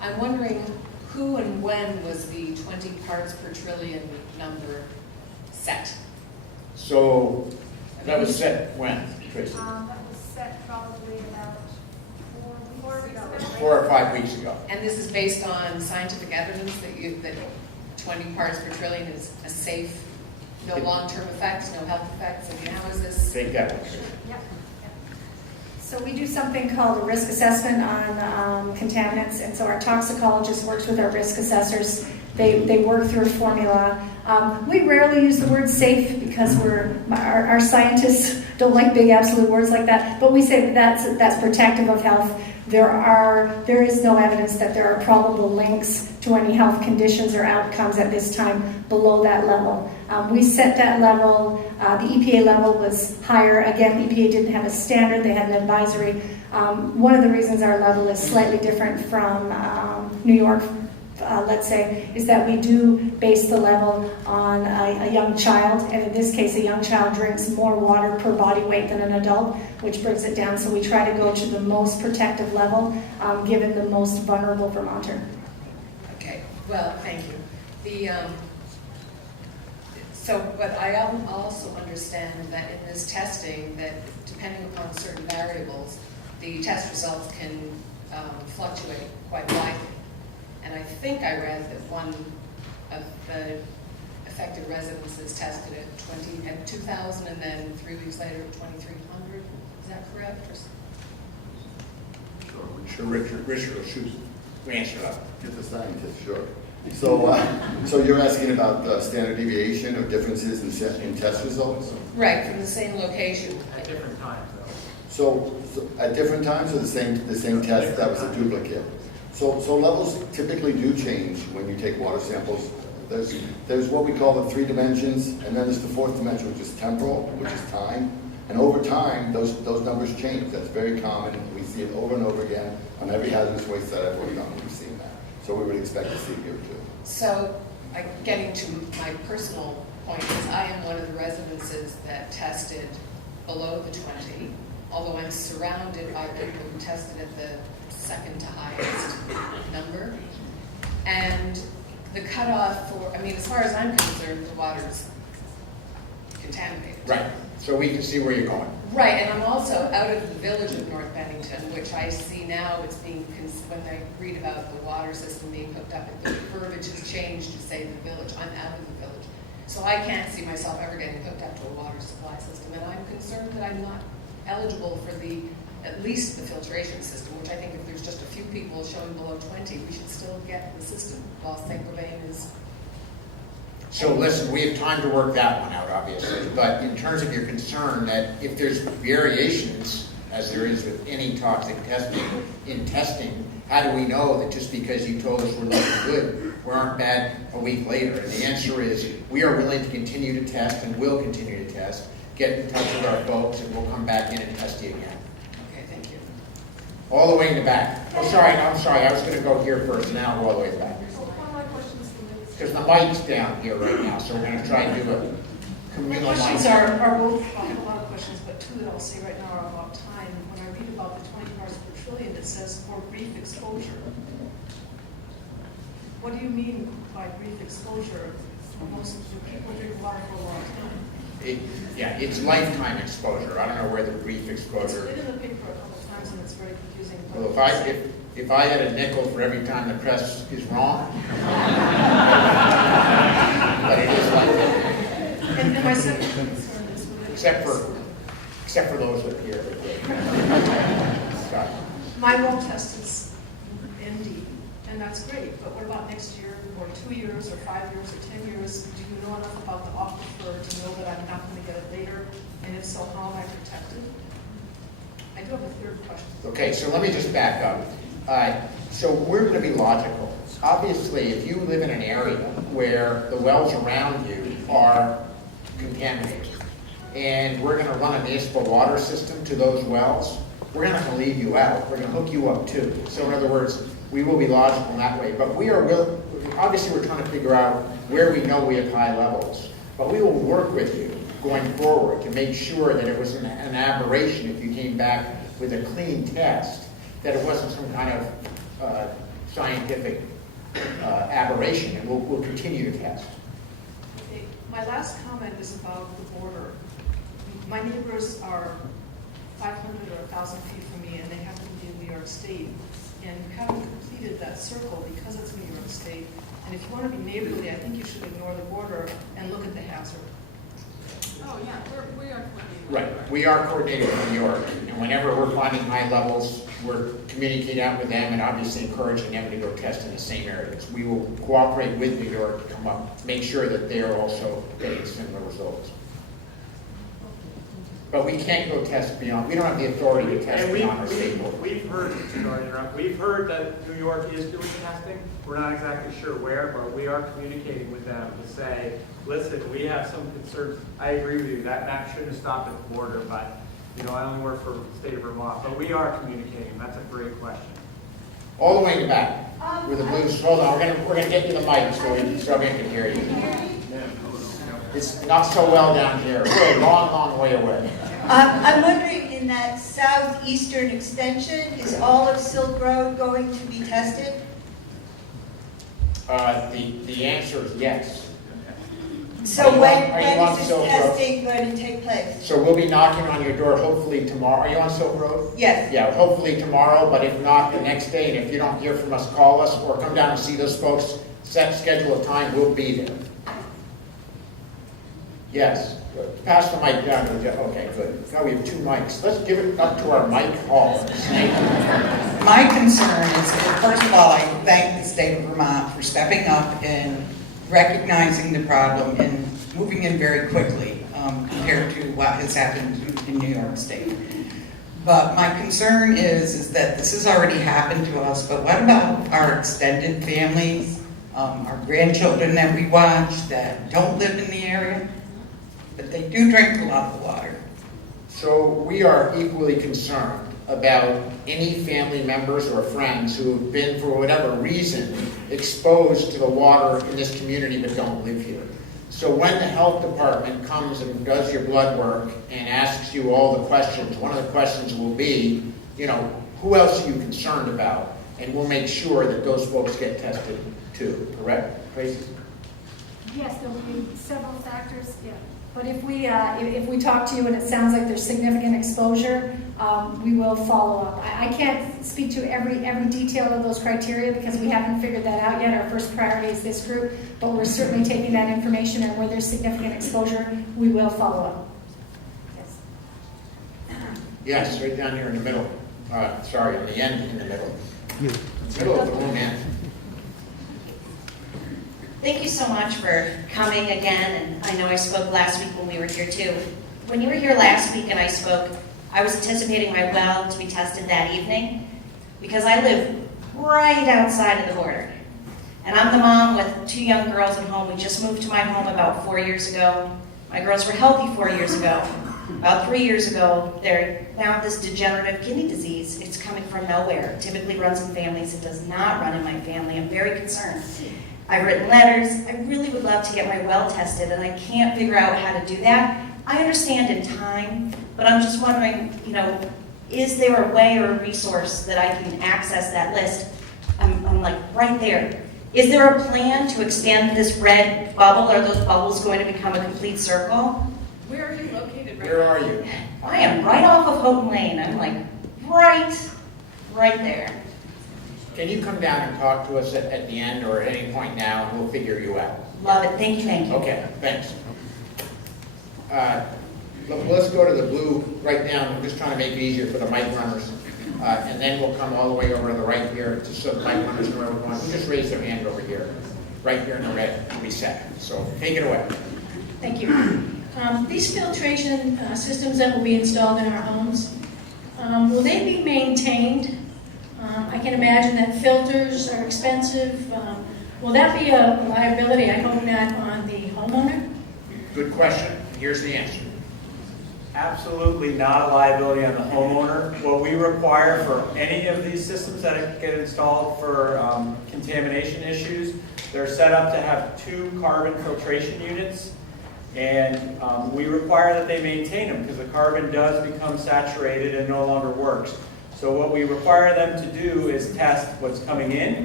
I'm wondering who and when was the 20 parts per trillion number set? So that was set when, Tracy? That was set probably about 4 weeks ago. 4 or 5 weeks ago. And this is based on scientific evidence that 20 parts per trillion is a safe, no long-term effects, no health effects? I mean, how is this? Take that one, Tracy. Yep. So we do something called a risk assessment on contaminants, and so our toxicologist works with our risk assessors. They work through a formula. We rarely use the word safe because our scientists don't like big absolute words like that, but we say that's protective of health. There is no evidence that there are probable links to any health conditions or outcomes at this time below that level. We set that level. The EPA level was higher. Again, EPA didn't have a standard. They had an advisory. One of the reasons our level is slightly different from New York, let's say, is that we do base the level on a young child, and in this case, a young child drinks more water per body weight than an adult, which brings it down. So we try to go to the most protective level, given the most vulnerable Vermonter. Okay, well, thank you. But I also understand that in this testing, that depending upon certain variables, the test results can fluctuate quite widely. And I think I read that one of the affected residents is tested at 2,000 and then 3 weeks later at 2,300. Is that correct? Sure, Richard will shoot the answer up. Get the scientist, sure. So you're asking about the standard deviation or differences in test results? Right, from the same location. At different times, though. So at different times or the same test that was a duplicate? So levels typically do change when you take water samples. There's what we call the 3 dimensions, and then there's the 4th dimension, which is temporal, which is time. And over time, those numbers change. That's very common. We see it over and over again on every hazardous waste that I've worked on. We've seen that. So we would expect to see it here too. So, getting to my personal point is I am one of the residences that tested below the 20, although I'm surrounded by people who tested at the second to highest number. And the cutoff for, as far as I'm concerned, the water's contaminated. Right, so we can see where you're going. Right, and I'm also out of the village of North Bennington, which I see now it's being, when I read about the water system being hooked up, the verbiage has changed to say the village. I'm out of the village. So I can't see myself ever getting hooked up to a water supply system, and I'm concerned that I'm not eligible for at least the filtration system, which I think if there's just a few people showing below 20, we should still get the system while St. Gobain is. So listen, we have time to work that one out, obviously, but in terms of your concern that if there's variations, as there is with any toxic testing, in testing, how do we know that just because you told us we're looking good, we aren't bad a week later? And the answer is, we are willing to continue to test and will continue to test, get in touch with our folks, and we'll come back in and test you again. Okay, thank you. All the way in the back. I'm sorry, I was going to go here first, and now I'll go all the way back. So one of my questions to Liz because the mic's down here right now, so we're gonna try and do a My communal mic. questions are both, I have a lot of questions, but two that I'll say right now are about time. When I read about the 20 parts per trillion, it says for brief exposure. What do you mean by brief exposure? Most people drink water for a long time. Yeah, it's lifetime exposure. I don't know where the brief It's exposure. been in the paper a couple times and it's very confusing. Well, if I had a nickel for every time the press is wrong, but it is lifetime. And my second concern is with it. Except for those up here. Scott. My well test is ND, and that's great, but what about next year, or 2 years, or 5 years, or 10 years? Do you know enough about the aquifer to know that I'm not going to get it later? And if so, how am I protected? I do have a third question. Okay, so let me just back up. So we're going to be logical. Obviously, if you live in an area where the wells around you are contaminated, and we're going to run a municipal water system to those wells, we're not going to leave you out. We're going to hook you up too. So in other words, we will be logical in that way. But obviously we're trying to figure out where we know we have high levels. But we will work with you going forward to make sure that it was an aberration if you came back with a clean test, that it wasn't some kind of scientific aberration, and we'll continue to test. Okay, my last comment is about the border. My neighbors are 500 or 1,000 feet from me, and they happen to be in New York State. And you haven't completed that circle because it's New York State. And if you want to be neighborly, I think you should ignore the border and look at the hazard. Oh, yeah, we are coordinating. Right, we are coordinating with New York, and whenever we're finding high levels, we're communicating out with them and obviously encouraging them to go test in the same areas. We will cooperate with New York to come up, make sure that they're also getting similar results. But we can't go test beyond, we don't have the authority to test beyond our state border. We've heard that New York is doing testing. We're not exactly sure where, but we are communicating with them to say, listen, we have some concerns. I agree with you, that shouldn't have stopped at the border, but I only work for the state of Vermont, but we are communicating. That's a great question. All the way in the back, with the blues. Hold on, we're gonna get you the mic so everyone can hear you. It's not so well down here. We're a long, long way away. I'm wondering, in that southeastern extension, is all of Silk Road going to be tested? The answer is yes. So Are when you on is this Silk Road? testing going to take place? So we'll be knocking on your door hopefully tomorrow. Are you on Silk Road? Yes. Yeah, hopefully tomorrow, but if not, the next day. And if you don't hear from us, call us or come down and see those folks. Schedule a time, we'll be there. Yes. Good. Pass the mic down to Jeff. Okay, good. Now we have 2 mics. Let's give it up to our mic hall. My concern is, first of all, I thank the state of Vermont for stepping up and recognizing the problem and moving in very quickly compared to what has happened in New York State. But my concern is that this has already happened to us, but what about our extended families, our grandchildren that we watch that don't live in the area, but they do drink a lot of water? So we are equally concerned about any family members or friends who have been, for whatever reason, exposed to the water in this community but don't live here. So when the health department comes and does your blood work and asks you all the questions, one of the questions will be, who else are you concerned about? And we'll make sure that those folks get tested too, correct, Tracy? Yes, there'll be several factors, yeah. But if we talk to you and it sounds like there's significant exposure, we will follow up. I can't speak to every detail of those criteria because we haven't figured that out yet. Our first priority is this group, but we're certainly taking that information, and where there's significant exposure, we will follow up. Yes. Yes, right down here in the middle. Sorry, on the end in the middle. Middle of the room end. Thank you so much for coming again, and I know I spoke last week when we were here too. When you were here last week and I spoke, I was anticipating my well to be tested that evening because I live right outside of the border. And I'm the mom with 2 young girls at home. We just moved to my home about 4 years ago. My girls were healthy 4 years ago. About 3 years ago, they now have this degenerative kidney disease. It's coming from nowhere. It typically runs in families. It does not run in my family. I'm very concerned. I've written letters. I really would love to get my well tested, and I can't figure out how to do that. I understand in time, but I'm just wondering, is there a way or a resource that I can access that list? I'm like right there. Is there a plan to extend this red bubble? Are those bubbles going to become a complete circle? Where are you located right now? Where are you? I am right off of Houghton Lane. I'm like right there. Can you come down and talk to us at the end or at any point now, and we'll figure you out? Love it. Thank you. Okay, thanks. Let's go to the blue right now. I'm just trying to make it easier for the mic runners. And then we'll come all the way over to the right here, just so the mic runners know where we're going. Who just raised their hand over here? Right here in the red, will be second. So take it away. Thank you. These filtration systems that will be installed in our homes, will they be maintained? I can imagine that filters are expensive. Will that be a liability, I hope not, on the homeowner? Good question. Here's the answer. Absolutely not a liability on the homeowner. What we require for any of these systems that get installed for contamination issues, they're set up to have 2 carbon filtration units, and we require that they maintain them because the carbon does become saturated and no longer works. So what we require them to do is test what's coming in,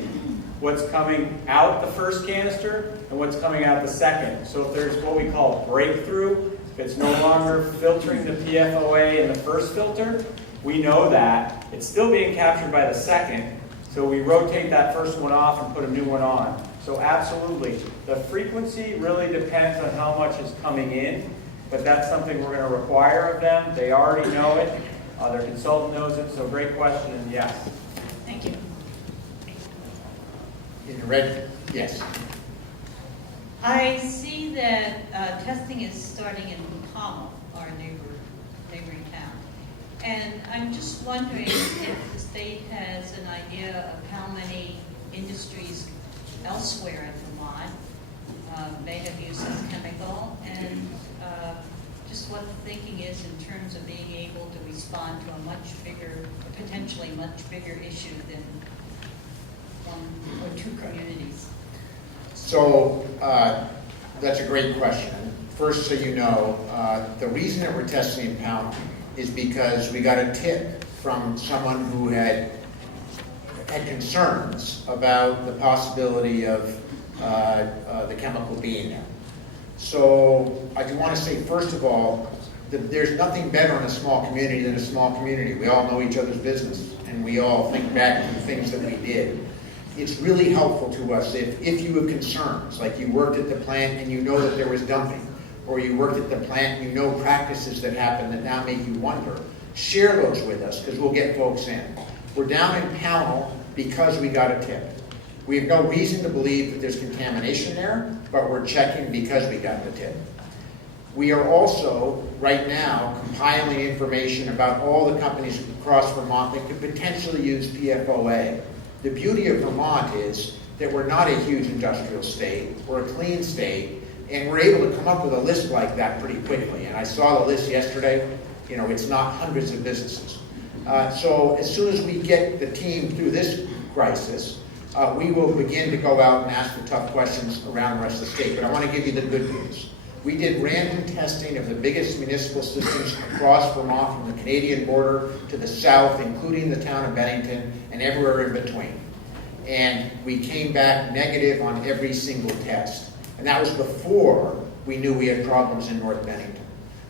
what's coming out the first canister, and what's coming out the second. So if there's what we call breakthrough, if it's no longer filtering the PFOA in the first filter, we know that. It's still being captured by the second, so we rotate that first one off and put a new one on. So absolutely. The frequency really depends on how much is coming in, but that's something we're going to require of them. They already know it. Their consultant knows it, so great question, and yes. Thank you. In the red, yes. I see that testing is starting in Pommel, our neighboring town. And I'm just wondering if the state has an idea of how many industries elsewhere in Vermont may have used this chemical, and just what the thinking is in terms of being able to respond to a much bigger, potentially much bigger issue than 1 or 2 communities. So that's a great question. First, so you know, the reason that we're testing in Pound is because we got a tip from someone who had concerns about the possibility of the chemical being there. So I do want to say, first of all, that there's nothing better in a small community than a small community. We all know each other's business, and we all think back to the things that we did. It's really helpful to us if you have concerns, like you worked at the plant and you know that there was dumping, or you worked at the plant and you know practices that happen that now make you wonder. Share those with us, because we'll get folks in. We're down in Pownell because we got a tip. We have no reason to believe that there's contamination there, but we're checking because we got the tip. We are also, right now, compiling information about all the companies across Vermont that could potentially use PFOA. The beauty of Vermont is that we're not a huge industrial state, we're a clean state, and we're able to come up with a list like that pretty quickly. And I saw the list yesterday. It's not hundreds of businesses. So as soon as we get the team through this crisis, we will begin to go out and ask the tough questions around the rest of the state. But I want to give you the good news. We did random testing of the biggest municipal systems across Vermont, from the Canadian border to the south, including the town of Bennington, and everywhere in between. And we came back negative on every single test. And that was before we knew we had problems in North Bennington.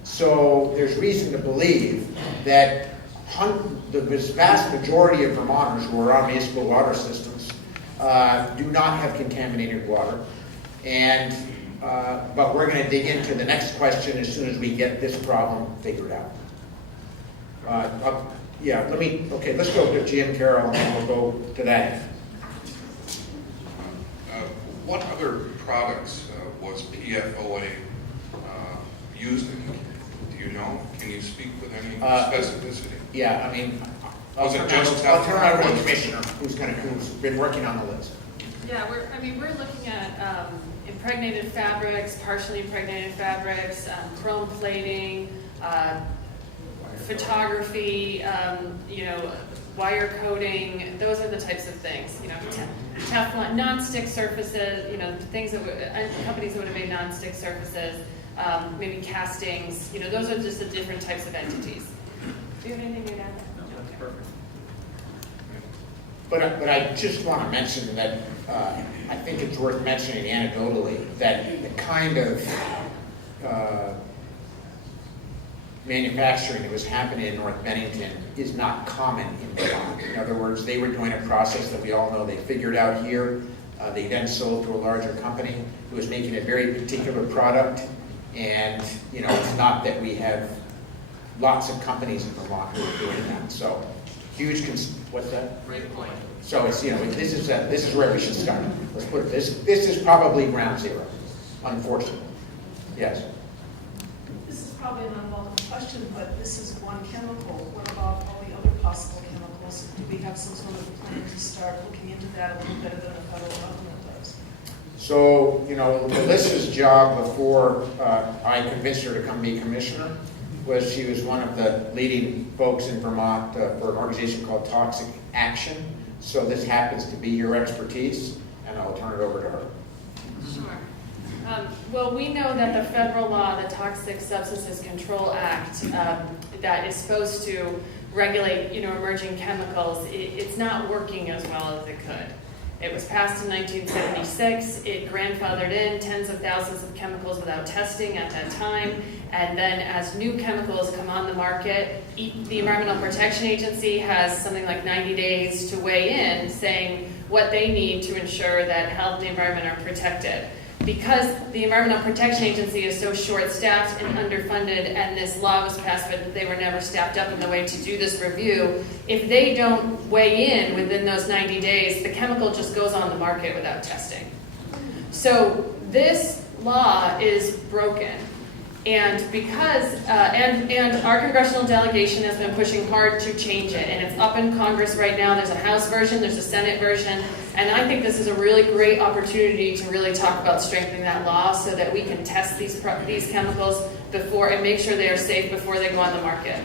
So there's reason to believe that the vast majority of Vermonters who are on municipal water systems do not have contaminated water. And but we're going to dig into the next question as soon as we get this problem figured out. Let's go to Jim Carroll, and then we'll go to that. What other products was PFOA used in? Do you know? Can you speak with any specificity? Yeah, I mean, I'll Was it turn just it over to the commissioner who's been working on the list. Yeah, we're looking at impregnated fabrics, partially impregnated fabrics, chrome plating, photography, wire coating, those are the types of things, Teflon, non-stick surfaces, things that companies that would have made non-stick surfaces, maybe castings, those are just the different types of entities. Do you have anything to add? No, that's perfect. But I just want to mention that I think it's worth mentioning anecdotally that the kind of manufacturing that was happening in North Bennington is not common in Vermont. In other words, they were doing a process that we all know they figured out here. They then sold to a larger company who was making a very particular product. And, it's not that we have lots of companies in Vermont who are doing that. So, huge, what's that? Great point. So it's, this is where we should start. Let's put it, this is probably ground zero, unfortunately. Yes. This is probably an unwelcome question, but this is one chemical. What about all the other possible chemicals? Do we have some sort of plan to start looking into that a little better than the federal government does? So, Melissa's job before I convinced her to come be commissioner was she was one of the leading folks in Vermont for an organization called Toxic Action. So this happens to be your expertise, and I'll turn it over to her. Sure. Well, we know that the federal law, the Toxic Substances Control Act, that is supposed to regulate, emerging chemicals, it's not working as well as it could. It was passed in 1976. It grandfathered in tens of thousands of chemicals without testing at that time. And then as new chemicals come on the market, the Environmental Protection Agency has something like 90 days to weigh in saying what they need to ensure that health and the environment are protected. Because the Environmental Protection Agency is so short-staffed and underfunded, and this law was passed, but they were never staffed up in the way to do this review, if they don't weigh in within those 90 days, the chemical just goes on the market without testing. So this law is broken. And because, and our congressional delegation has been pushing hard to change it, and it's up in Congress right now. There's a House version, there's a Senate version, and I think this is a really great opportunity to really talk about strengthening that law so that we can test these chemicals before and make sure they are safe before they go on the market.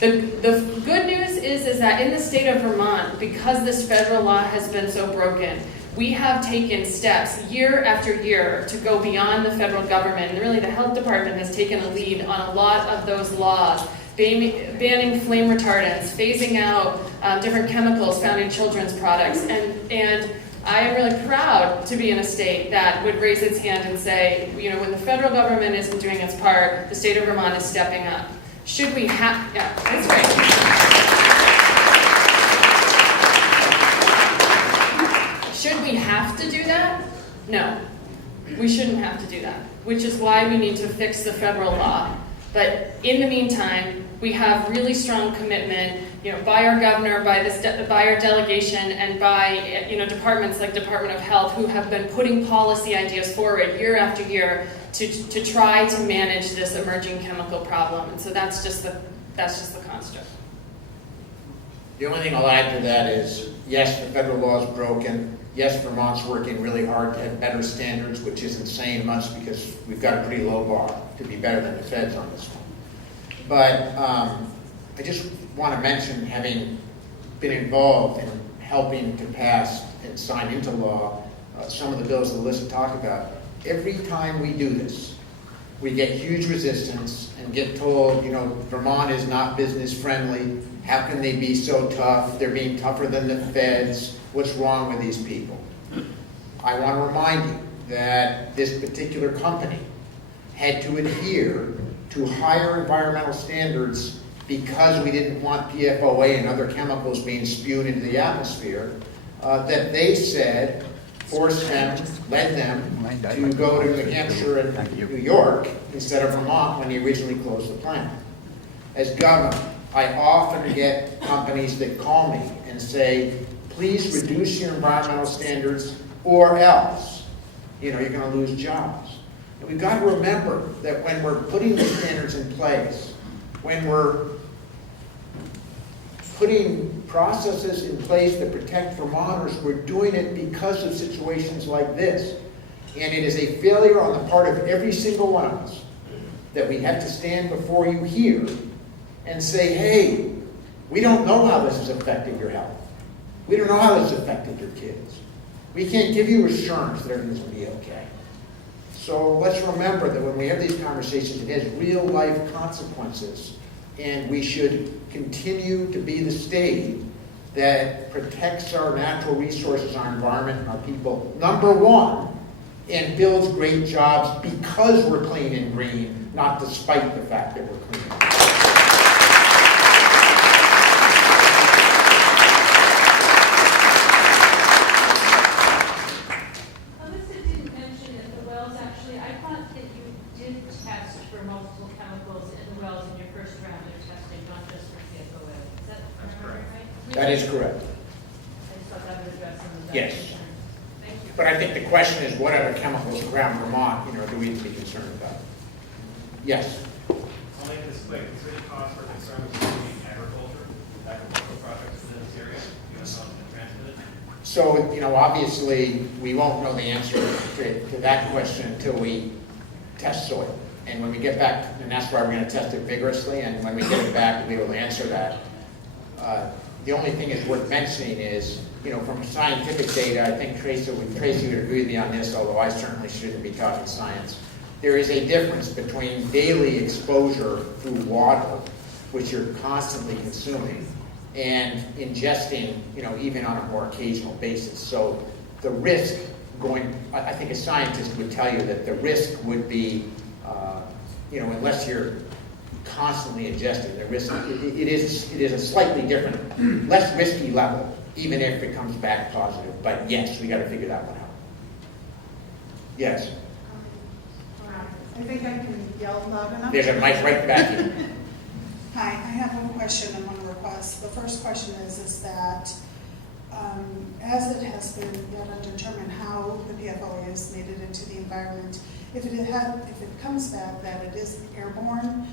The good news is that in the state of Vermont, because this federal law has been so broken, we have taken steps year after year to go beyond the federal government, and really the health department has taken a lead on a lot of those laws, banning flame retardants, phasing out different chemicals found in children's products, and I am really proud to be in a state that would raise its hand and say, when the federal government isn't doing its part, the state of Vermont is stepping up. Should we have, yeah, that's right. Should we have to do that? No, we shouldn't have to do that, which is why we need to fix the federal law. But in the meantime, we have really strong commitment, by our governor, by our delegation, and by departments like Department of Health, who have been putting policy ideas forward year after year to try to manage this emerging chemical problem. And so that's just the construct. The only thing I'll add to that is, yes, the federal law is broken. Yes, Vermont's working really hard to have better standards, which isn't saying much because we've got a pretty low bar to be better than the feds on this one. But I just want to mention, having been involved in helping to pass and sign into law some of the bills that Alyssa talked about, every time we do this, we get huge resistance and get told, Vermont is not business friendly. How can they be so tough? They're being tougher than the feds. What's wrong with these people? I want to remind you that this particular company had to adhere to higher environmental standards because we didn't want PFOA and other chemicals being spewed into the atmosphere, that they said forced them, led them to go to New Hampshire and New York instead of Vermont when they originally closed the plant. As governor, I often get companies that call me and say, please reduce your environmental standards or else, you're going to lose jobs. And we've got to remember that when we're putting the standards in place, when we're putting processes in place that protect Vermonters, we're doing it because of situations like this. And it is a failure on the part of every single one of us that we have to stand before you here and say, hey, We don't know how this has affected your health. We don't know how this has affected your kids. We can't give you assurance that everything's going to be okay. So let's remember that when we have these conversations, it has real life consequences. And we should continue to be the state that protects our natural resources, our environment, and our people, number one, and builds great jobs because we're clean and green, not despite the fact that we're clean. Alyssa didn't mention that the wells actually, I thought that you did test for multiple chemicals in the wells in your first round of testing, not just for PFOA. Is that correct? Right? That is correct. I just thought that would address some of the Yes. concerns. Thank you. But I think the question is, what other chemicals around Vermont, do we need to be concerned about? Yes. I'll make this quick. Is there any cause for concern with agricultural projects within this area? You know how it's been transmitted? So, obviously, we won't know the answer to that question until we test soil. And when we get back, and that's why we're going to test it vigorously, and when we get it back, we'll be able to answer that. The only thing is worth mentioning is, from scientific data, I think Tracy would agree with me on this, although I certainly shouldn't be talking science. There is a difference between daily exposure through water, which you're constantly consuming, and ingesting, even on a more occasional basis. So the risk I think a scientist would tell you that the risk would be, unless you're constantly ingesting, the risk, it is a slightly different, less risky level, even if it comes back positive. But yes, we got to figure that one out. Yes. I think I can yell loud enough. There's a mic right back here. Hi, I have one question and one request. The first question is that as it has been yet undetermined how the PFOA has made it into the environment, if it comes back that it is airborne,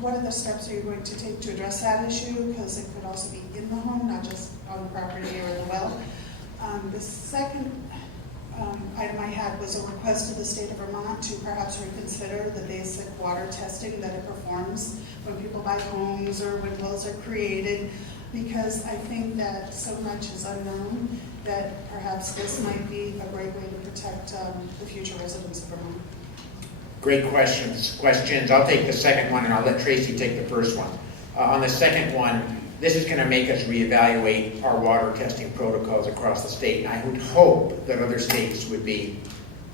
what are the steps are you going to take to address that issue? Because it could also be in the home, not just on the property or in the well. The second item I had was a request to the state of Vermont to perhaps reconsider the basic water testing that it performs when people buy homes or when wells are created, because I think that so much is unknown that perhaps this might be a great way to protect the future residents of Vermont. Great questions. I'll take the second one and I'll let Tracy take the first one. On the second one, this is going to make us reevaluate our water testing protocols across the state, and I would hope that other states would be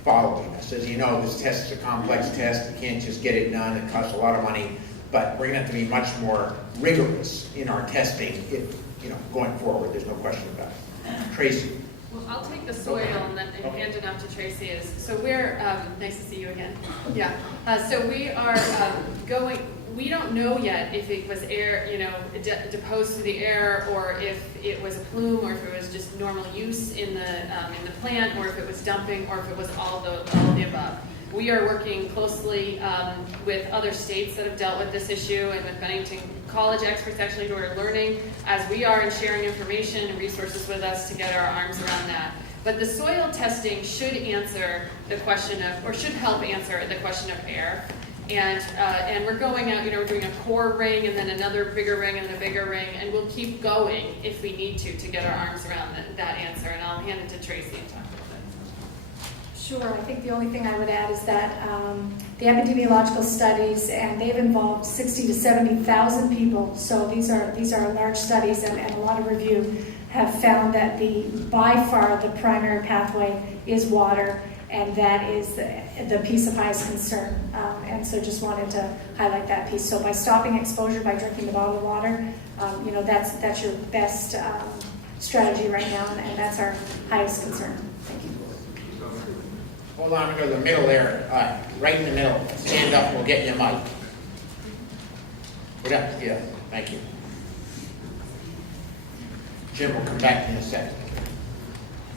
following us. As you know, this test is a complex test. You can't just get it done. It costs a lot of money, but we're going to have to be much more rigorous in our testing going forward. There's no question about it. Tracy. Well, I'll take the soil and then hand it off to Tracy. So we're, nice to see you again. Yeah. So we are we don't know yet if it was air, deposed to the air, or if it was a plume, or if it was just normal use in the plant, or if it was dumping, or if it was all the above. We are working closely with other states that have dealt with this issue, and with Bennington College experts actually who are learning as we are and sharing information and resources with us to get our arms around that. But the soil testing should answer the question of, or should help answer the question of air. And we're going out, we're doing a core ring and then another bigger ring and a bigger ring, and we'll keep going if we need to get our arms around that answer. And I'll hand it to Tracy and talk a little bit. Sure. I think the only thing I would add is that the epidemiological studies, and they've involved 60 to 70,000 people. So these are large studies, and a lot of review have found that by far the primary pathway is water, and that is the piece of highest concern. And so just wanted to highlight that piece. So by stopping exposure, by drinking the bottled water, that's your best strategy right now, and that's our highest concern. Thank you. Hold on, I'm going to go to the middle there. Right in the middle. Stand up and we'll get you a mic. What up? Yeah, thank you. Jim will come back in a second.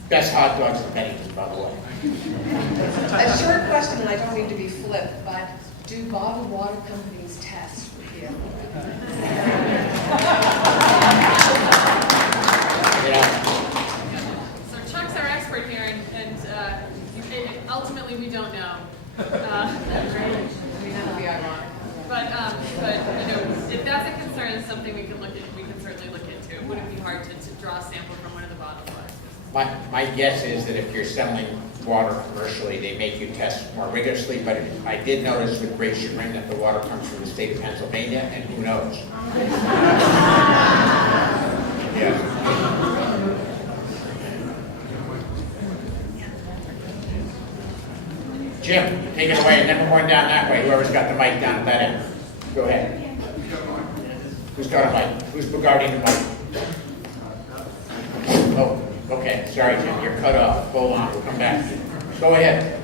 Best hot dogs in Bennington, by the way. A short question, and I don't mean to be flip, but do bottled water companies test for PFOA? So Chuck's our expert here, and ultimately we don't know. Right? I mean, that would be ironic. But if that's a concern, it's something we can look at. We can certainly look into. It wouldn't be hard to draw a sample from one of the bottles. My guess is that if you're selling water commercially, they make you test more rigorously, but I did notice with great chagrin that the water comes from the state of Pennsylvania, and who knows? Yeah. Jim, take it away, and then we're going down that way. Whoever's got the mic down at that end. Go ahead. Who's got a mic? Who's guarding the mic? Oh, okay. Sorry, Jim. You're cut off. Hold on. We'll come back. Go ahead.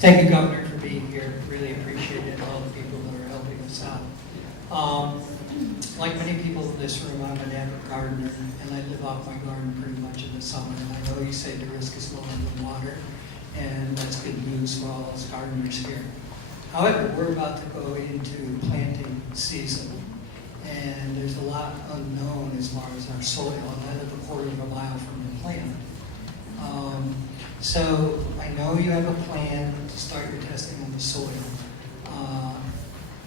Thank you, Governor, for being here. Really appreciate it, all the people that are helping us out. Like many people in this room, I'm an avid gardener, and I live off my garden pretty much in the summer. And I know you say the risk is lower than water, and that's good news for all us gardeners here. However, we're about to go into planting season, and there's a lot unknown as far as our soil, and I live a quarter of a mile from the plant. So I know you have a plan to start your testing on the soil.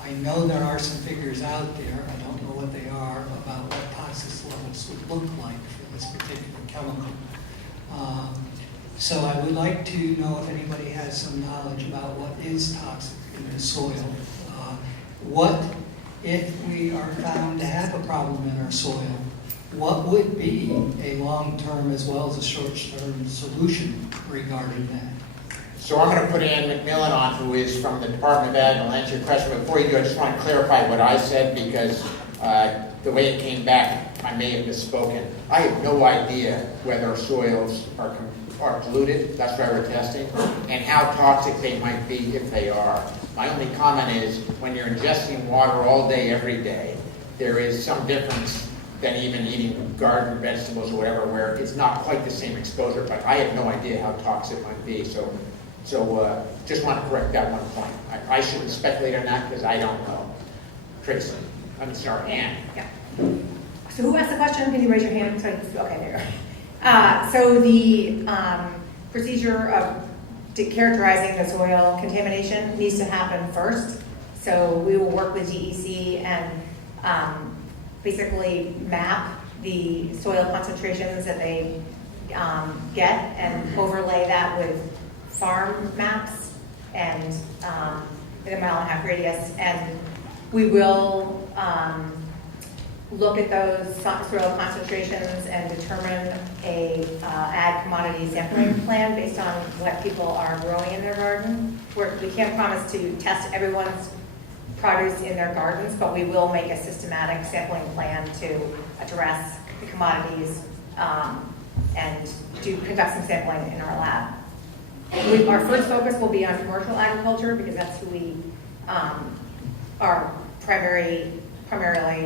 I know there are some figures out there, I don't know what they are, about what toxicity levels would look like for this particular chemical. So I would like to know if anybody has some knowledge about what is toxic in the soil. What, if we are found to have a problem in our soil, what would be a long-term as well as a short-term solution regarding that? So I'm going to put Ann McMillan on, who is from the Department of Ag, and I'll answer your question. But before you do, I just want to clarify what I said, because the way it came back, I may have misspoken. I have no idea whether soils are polluted, that's why we're testing, and how toxic they might be if they are. My only comment is, when you're ingesting water all day, every day, there is some difference than even eating garden vegetables or whatever, where it's not quite the same exposure, but I have no idea how toxic it might be. So just want to correct that one point. I shouldn't speculate on that because I don't know. Tracy, I'm sorry, Ann. Yeah. So who asked the question? Can you raise your hand? Okay, there. So the procedure of characterizing the soil contamination needs to happen first. So we will work with DEC and basically map the soil concentrations that they get and overlay that with farm maps and in a 1.5-mile radius. And we will look at those soil concentrations and determine a ag commodity sampling plan based on what people are growing in their garden. We can't promise to test everyone's produce in their gardens, but we will make a systematic sampling plan to address the commodities and conduct some sampling in our lab. Our first focus will be on commercial agriculture because that's who we are primarily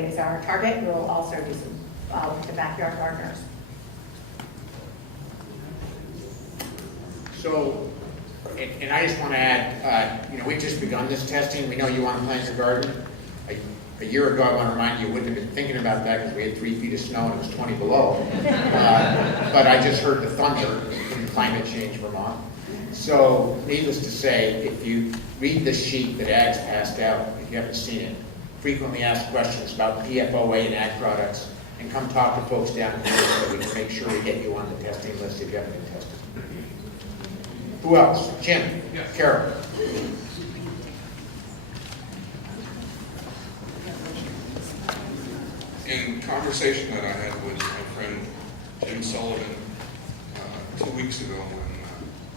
is our target. We will also do some with the backyard gardeners. So, and I just want to add, we've just begun this testing. We know you want to plant your garden. A year ago, I want to remind you, you wouldn't have been thinking about that because we had 3 feet of snow and it was 20 below. But I just heard the thunder in climate change, Vermont. So, needless to say, if you read the sheet that Ag's passed out, if you haven't seen it, frequently asked questions about PFOA and ag products, and come talk to folks down here so we can make sure we get you on the testing list if you haven't been tested. Who else? Jim? Yeah. Carol? In conversation that I had with my friend Jim Sullivan 2 weeks ago when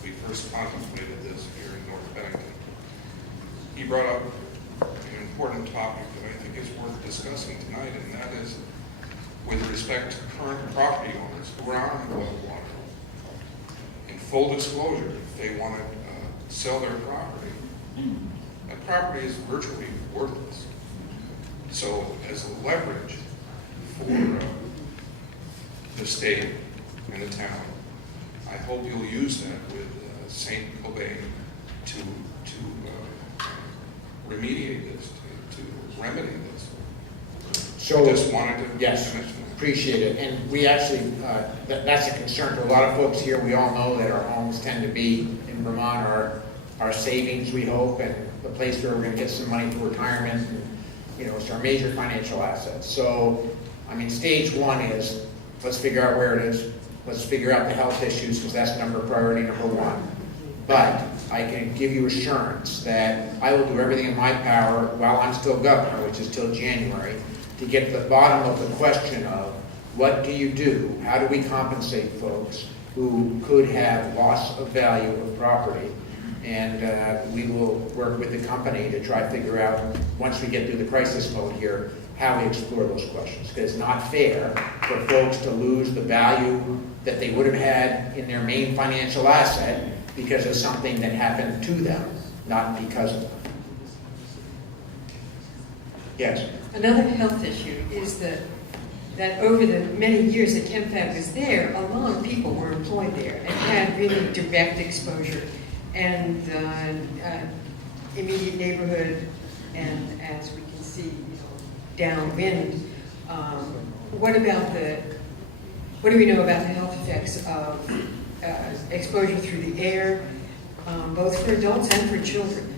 we first contemplated this here in North Bennington, he brought up an important topic that I think is worth discussing tonight, and that is with respect to current property owners who are on oil water. In full disclosure, if they want to sell their property, that property is virtually worthless. So as a leverage for the state and the town, I hope you'll use that with St. Cobain to remediate this, to remedy this. So, just wanted to yes, appreciate it. And we actually, that's a concern to a lot of folks here. We all know that our homes tend to be in Vermont, our savings, we hope, and the place where we're going to get some money for retirement. And, it's our major financial assets. So I mean, stage one is, let's figure out where it is, let's figure out the health issues, because that's priority number one. But I can give you assurance that I will do everything in my power while I'm still governor, which is till January, to get to the bottom of the question of what do you do? How do we compensate folks who could have loss of value of property? And we will work with the company to try to figure out, once we get through the crisis mode here, how we explore those questions. Because it's not fair for folks to lose the value that they would have had in their main financial asset because of something that happened to them, not because of them. Yes? Another health issue is that over the many years that ChemFab was there, a lot of people were employed there and had really direct exposure. And immediate neighborhood, and as we can see, downwind. What do we know about the health effects of exposure through the air, both for adults and for children?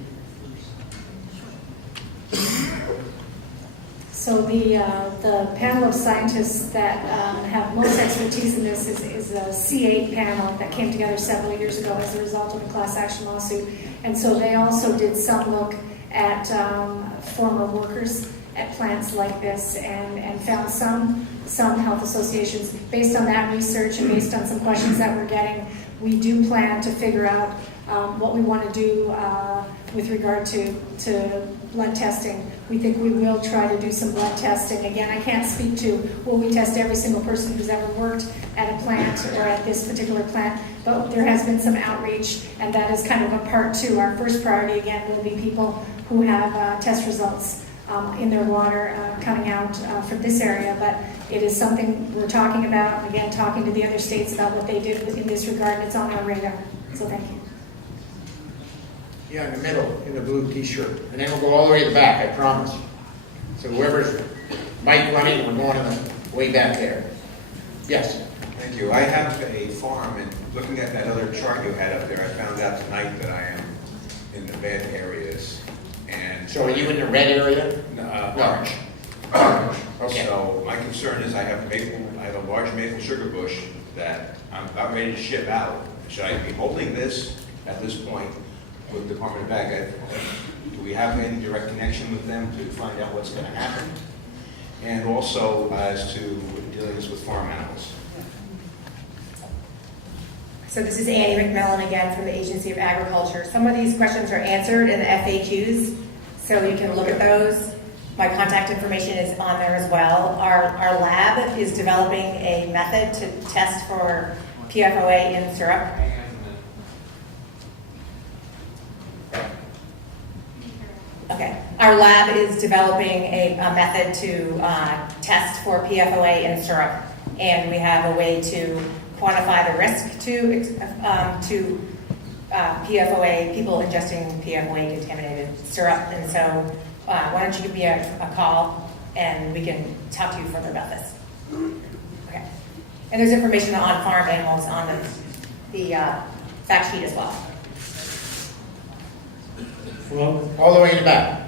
So the panel of scientists that have most expertise in this is a C8 panel that came together several years ago as a result of a class action lawsuit. And so they also did some look at former workers at plants like this and found some health associations. Based on that research and based on some questions that we're getting, we do plan to figure out what we want to do with regard to blood testing. We think we will try to do some blood testing. Again, I can't speak to will we test every single person who's ever worked at a plant or at this particular plant, but there has been some outreach, and that is kind of a part two. Our first priority, again, will be people who have test results in their water coming out from this area, but it is something we're talking about, and again, talking to the other states about what they did in this regard, and it's on our radar. So thank you. Yeah, in the middle, in the blue t-shirt. And then we'll go all the way to the back, I promise. So whoever's mic running, we're going the way back there. Yes? Thank you. I have a farm, and looking at that other chart you had up there, I found out tonight that I am in the bad areas. And so are you in the red area? Orange. Okay. So my concern is I have a large maple sugar bush that I'm about ready to ship out. Should I be holding this at this point with the Department of Ag? Do we have any direct connection with them to find out what's going to happen? And also as to dealing with farm animals. So this is Annie McMillan again from the Agency of Agriculture. Some of these questions are answered in the FAQs, so you can look at those. My contact information is on there as well. Our lab is developing a method to test for PFOA in syrup. Okay. Our lab is developing a method to test for PFOA in syrup, and we have a way to quantify the risk to PFOA, people ingesting PFOA contaminated syrup. And so why don't you give me a call and we can talk to you further about this. Okay. And there's information on farm animals on the fact sheet as well. Well, all the way in the back.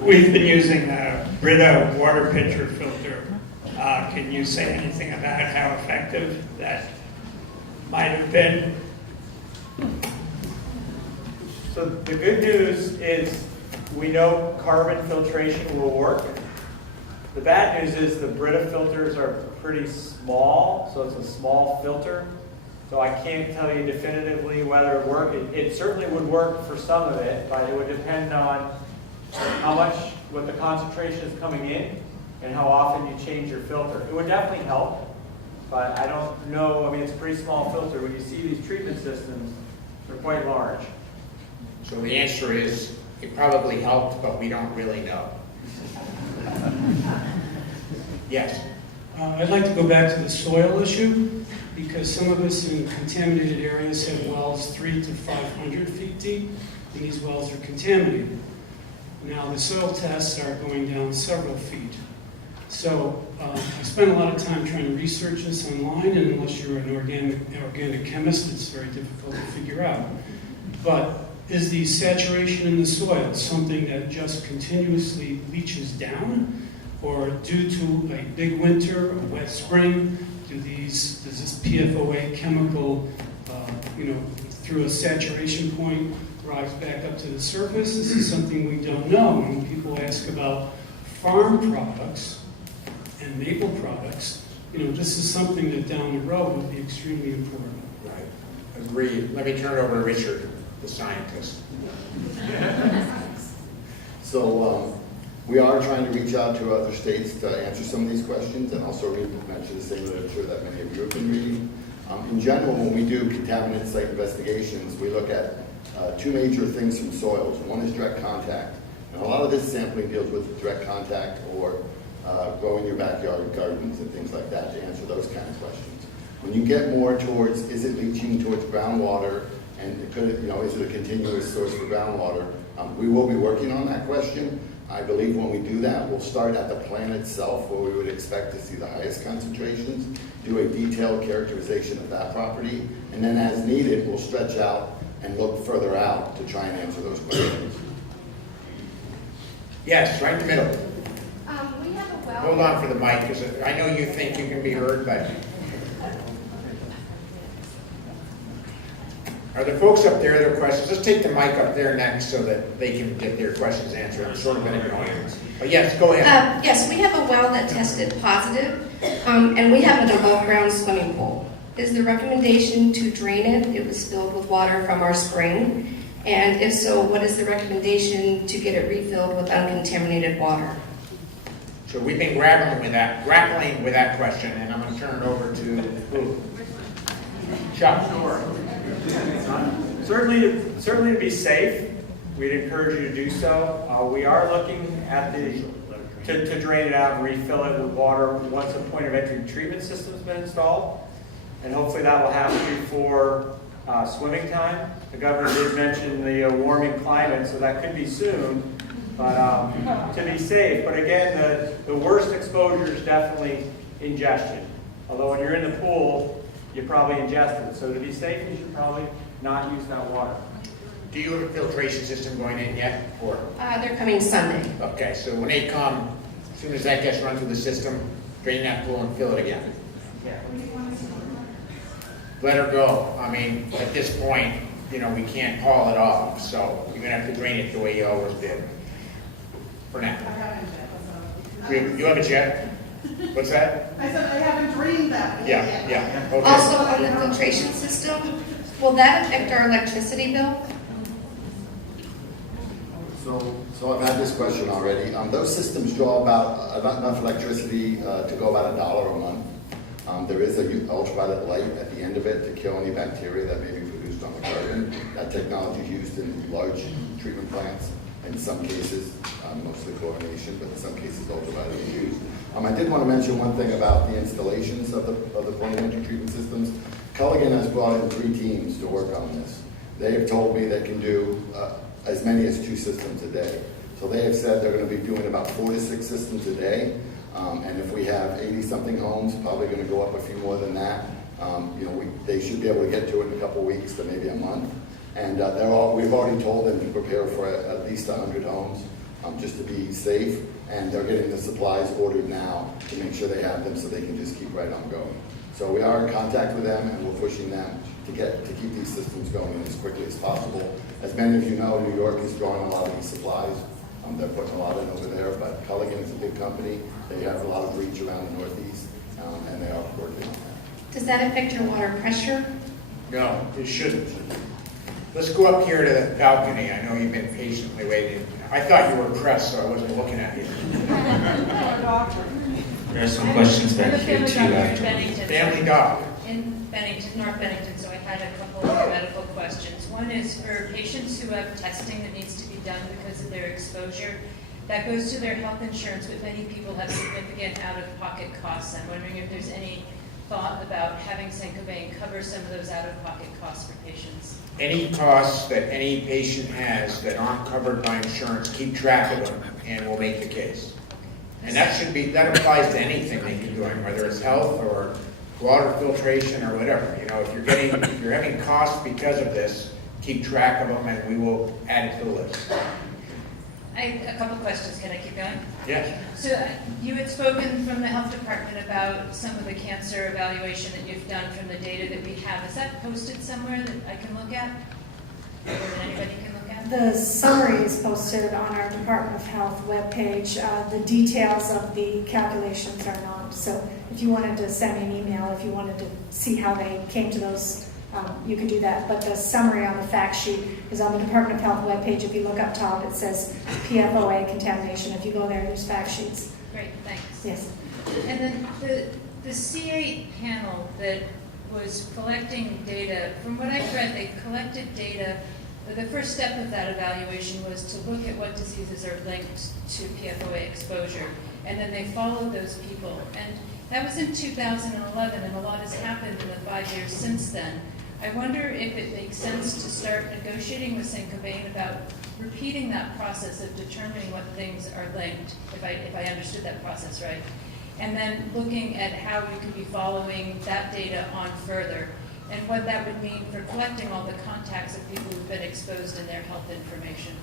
We've been using a Brita water pitcher filter. Can you say anything about how effective that might have been? So the good news is we know carbon filtration will work. The bad news is the Brita filters are pretty small, so it's a small filter. So I can't tell you definitively whether it works. It certainly would work for some of it, but it would depend on how much, what the concentration is coming in, and how often you change your filter. It would definitely help, but I don't know. I mean, it's a pretty small filter. When you see these treatment systems, they're quite large. So the answer is, it probably helped, but we don't really know. Yes? I'd like to go back to the soil issue, because some of us in contaminated areas have wells 300 to 500 feet deep, and these wells are contaminated. Now, the soil tests are going down several feet. So I spent a lot of time trying to research this online, and unless you're an organic chemist, it's very difficult to figure out. But is the saturation in the soil something that just continuously leaches down, or due to a big winter, a wet spring, does this PFOA chemical, through a saturation point, rise back up to the surface? This is something we don't know. When people ask about farm products and maple products, this is something that down the road would be extremely important. Right. Agreed. Let me turn it over to Richard, the scientist. So we are trying to reach out to other states to answer some of these questions, and also mention the same literature that many of you have been reading. In general, when we do contaminant site investigations, we look at two major things from soils. One is direct contact, and a lot of this sampling deals with direct contact or growing your backyard gardens and things like that to answer those kind of questions. When you get more towards, is it leaching towards groundwater, and is it a continuous source for groundwater? We will be working on that question. I believe when we do that, we'll start at the plant itself, where we would expect to see the highest concentrations, do a detailed characterization of that property, and then as needed, we'll stretch out and look further out to try and answer those questions. Yes, right in the middle. We have a well. Hold on for the mic, because I know you think you can be heard, but... Are the folks up there, their questions? Let's take the mic up there next so that they can get their questions answered. I'm sort of been ignoring. But yes, go ahead. Yes, we have a well that tested positive, and we have an above-ground swimming pool. Is the recommendation to drain it? It was filled with water from our spring. And if so, what is the recommendation to get it refilled with uncontaminated water? So we've been grappling with that question, and I'm going to turn it over to who? Chuck. Certainly to be safe, we'd encourage you to do so. We are looking at to drain it out and refill it with water once a point of entry treatment system has been installed. And hopefully that will happen before swimming time. The governor did mention the warming climate, so that could be soon, but to be safe. But again, the worst exposure is definitely ingestion. Although when you're in the pool, you probably ingest it. So to be safe, you should probably not use that water. Do you have a filtration system going in yet? Or? They're coming Sunday. Okay, so when they come, as soon as that gets run through the system, drain that pool and fill it again. Yeah. Let her go. I mean, at this point, we can't haul it off, so you're going to have to drain it the way you always did. For now. I haven't yet. You have a jet? What's that? I said I haven't dreamed that. Yeah. Okay. Also, on the filtration system, will that affect our electricity bill? So I've had this question already. Those systems draw about enough electricity to go about $1 a month. There is a ultraviolet light at the end of it to kill any bacteria that may be produced on the garden. That technology is used in large treatment plants. In some cases, mostly chlorination, but in some cases ultraviolet is used. I did want to mention one thing about the installations of the point of entry treatment systems. Culligan has brought in 3 teams to work on this. They have told me they can do as many as 2 systems a day. So they have said they're going to be doing about 4 to 6 systems a day. And if we have 80-something homes, probably going to go up a few more than that. They should be able to get to it in a couple weeks to maybe a month. And we've already told them to prepare for at least 100 homes, just to be safe. And they're getting the supplies ordered now to make sure they have them so they can just keep right on going. So we are in contact with them, and we're pushing them to keep these systems going as quickly as possible. As many of you know, New York is drawing a lot of these supplies. They're putting a lot in over there, but Culligan is a big company. They have a lot of reach around the Northeast, and they are working on that. Does that affect your water pressure? No, it shouldn't. Let's go up here to the balcony. I know you've been patiently waiting. I thought you were pressed, so I wasn't looking at you. There are some questions back here too after. Family doc. In Bennington, North Bennington, so I had a couple of medical questions. One is for patients who have testing that needs to be done because of their exposure. That goes to their health insurance, but many people have significant out-of-pocket costs. I'm wondering if there's any thought about having Saint-Gobain cover some of those out-of-pocket costs for patients. Any costs that any patient has that aren't covered by insurance, keep track of them, and we'll make the case. And that applies to anything that you're doing, whether it's health or water filtration or whatever. If you're having costs because of this, keep track of them, and we will add it to the list. A couple questions, can I keep going? Yes. So you had spoken from the health department about some of the cancer evaluation that you've done from the data that we have. Is that posted somewhere that I can look at? Or that anybody can look at? The summary is posted on our Department of Health webpage. The details of the calculations are not. So if you wanted to send me an email, if you wanted to see how they came to those, you could do that. But the summary on the fact sheet is on the Department of Health webpage. If you look up top, it says PFOA contamination. If you go there, there's fact sheets. Great, thanks. Yes. And then the C8 panel that was collecting data, from what I've read, they collected data. The first step of that evaluation was to look at what diseases are linked to PFOA exposure, and then they followed those people. And that was in 2011, and a lot has happened in the 5 years since then. I wonder if it makes sense to start negotiating with St. Cobain about repeating that process of determining what things are linked, if I understood that process right, and then looking at how we could be following that data on further, and what that would mean for collecting all the contacts of people who've been exposed in their health information.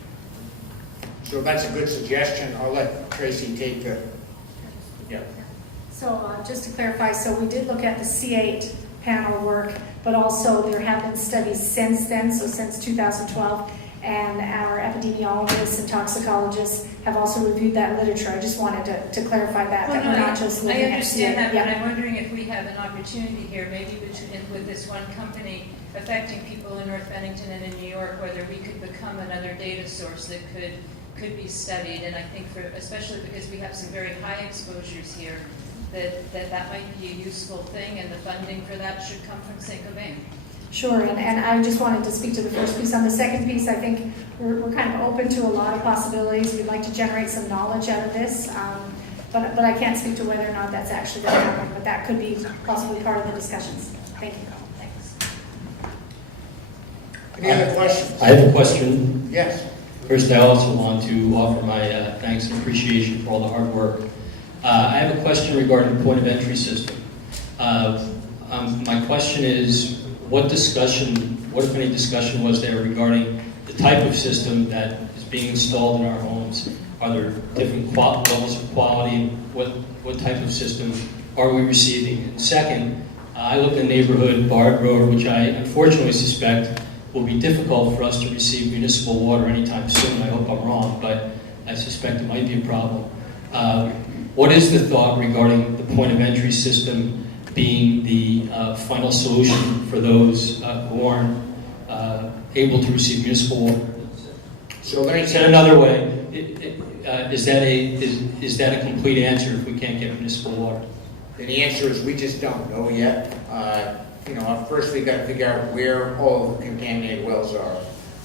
So that's a good suggestion. I'll let Tracy take the, yeah. So just to clarify, so we did look at the C8 panel work, but also there have been studies since then, so since 2012, and our epidemiologists and toxicologists have also reviewed that literature. I just wanted to clarify that, Well, that we're not just looking I at understand C8. that, Yeah. but I'm wondering if we have an opportunity here, maybe with this one company affecting people in North Bennington and in New York, whether we could become another data source that could be studied. And I think especially because we have some very high exposures here, that might be a useful thing, and the funding for that should come from St. Cobain. Sure, and I just wanted to speak to the first piece. On the second piece, I think we're kind of open to a lot of possibilities. We'd like to generate some knowledge out of this, but I can't speak to whether or not that's actually going to happen, but that could be possibly part of the discussions. Thank you. Thanks. Any other questions? I have a question. Yes. First, I also want to offer my thanks and appreciation for all the hard work. I have a question regarding the point of entry system. My question is, what if any discussion was there regarding the type of system that is being installed in our homes? Are there different levels of quality, and what type of system are we receiving? And second, I live in the neighborhood, Bard Road, which I unfortunately suspect will be difficult for us to receive municipal water anytime soon. I hope I'm wrong, but I suspect it might be a problem. What is the thought regarding the point of entry system being the final solution for those who aren't able to receive municipal water? So let me say another way: is that a complete answer if we can't get municipal water? And the answer is we just don't know yet. First we've got to figure out where all the contaminated wells are.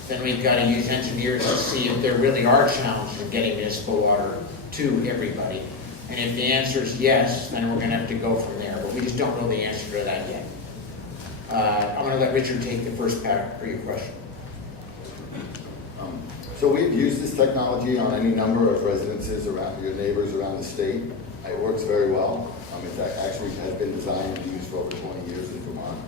Then we've got to use engineers to see if there really are challenges in getting municipal water to everybody. And if the answer is yes, then we're going to have to go from there. But we just don't know the answer to that yet. I'm going to let Richard take the first part for your question. So we've used this technology on any number of residences around your neighbors around the state. It works very well. It actually has been designed and used for over 20 years in Vermont,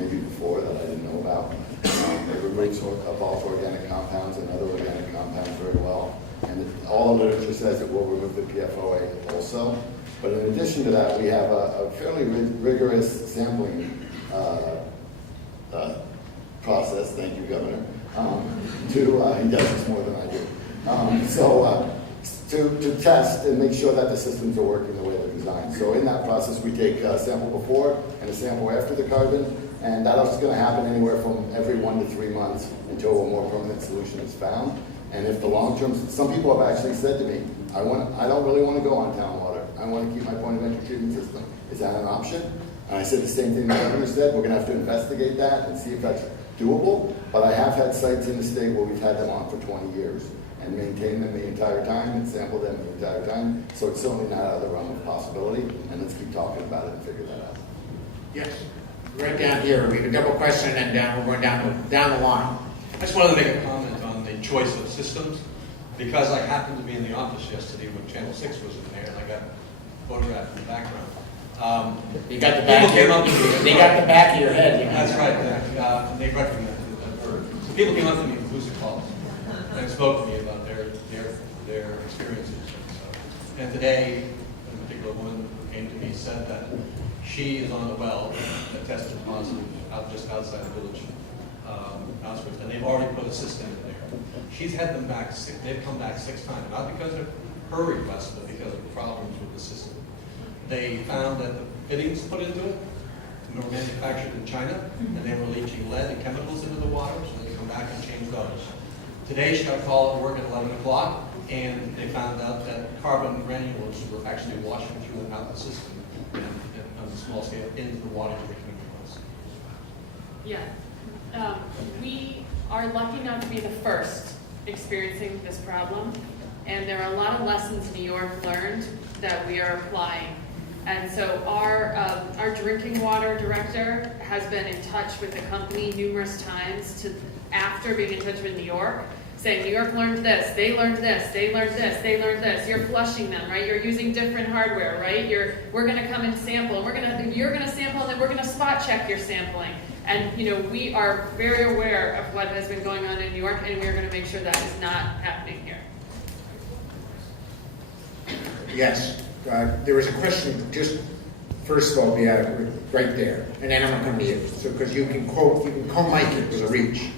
maybe before that I didn't know about. It removes volatile organic compounds and other organic compounds very well. And all the literature says it will remove the PFOA also. But in addition to that, we have a fairly rigorous sampling process, thank you, Governor, he does this more than I do, to test and make sure that the systems are working the way they're designed. So in that process, we take a sample before and a sample after the carbon, and that's going to happen anywhere from every 1 to 3 months until a more permanent solution is found. And if the long-term, some people have actually said to me, I don't really want to go on town water. I want to keep my point of entry treatment system. Is that an option? And I said the same thing the governor said. We're going to have to investigate that and see if that's doable. But I have had sites in the state where we've had them on for 20 years and maintained them the entire time and sampled them the entire time. So it's certainly not out of the realm of possibility. And let's keep talking about it and figure that out. Yes. Right down here. We have a double question and then we're going down the line. I just wanted to make a comment on the choice of systems, because I happened to be in the office yesterday when Channel 6 was in there, and I got photographed in the background. You got the back of your head. That's right. They recognized that bird. So people came up to me with calls and spoke to me about their their experiences. And today, a particular woman who came to me said that she is on a well that tested positive just outside the village outskirts, and they've already put a system in there. She's had them back, they've come back 6 times, not because of her request, but because of problems with the system. They found that the fittings put into it were manufactured in China, and they were leaching lead and chemicals into the water, so they come back and change those. Today she got a call at work at 11 o'clock, and they found out that carbon granules were actually washing through out the system and on a small scale into the water drinking wells. Yeah. We are lucky not to be the first experiencing this problem, and there are a lot of lessons New York learned that we are applying. And so our drinking water director has been in touch with the company numerous times after being in touch with New York, saying New York learned this, they learned this, they learned this, they learned this. You're flushing them, right? You're using different hardware, right? We're going to come and sample. You're going to sample, and then we're going to spot check your sampling. And we are very aware of what has been going on in New York, and we're going to make sure that is not happening here. Yes, there was a question, just first of all, right there, and then I'm going to come to you. So, because you can call Mike it with a reach.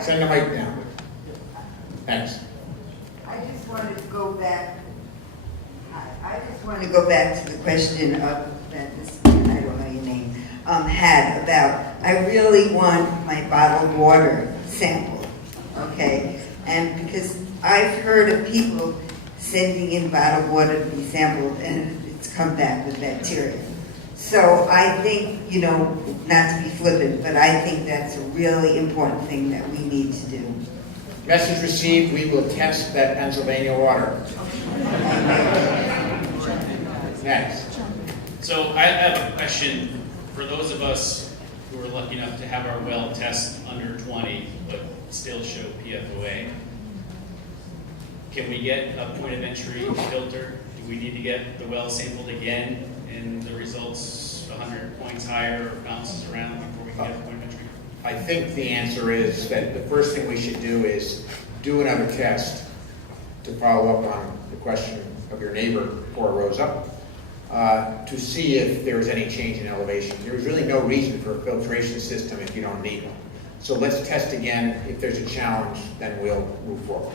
Send the mic down. Thanks. I just wanted to go back. I just want to go back to the question of that this man, I don't know your name, had about. I really want my bottled water sampled, okay? And because I've heard of people sending in bottled water to be sampled, and it's come back with bacteria. So I think, not to be flippant, but I think that's a really important thing that we need to do. Message received, we will test that Pennsylvania water. Next. So I have a question for those of us who are lucky enough to have our well test under 20, but still show PFOA. Can we get a point of entry filter? Do we need to get the well sampled again and the results 100 points higher or bounces around before we can get a point of entry? I think the answer is that the first thing we should do is do another test to follow up on the question of your neighbor 4 rows up to see if there is any change in elevation. There is really no reason for a filtration system if you don't need one. So let's test again. If there's a challenge, then we'll move forward.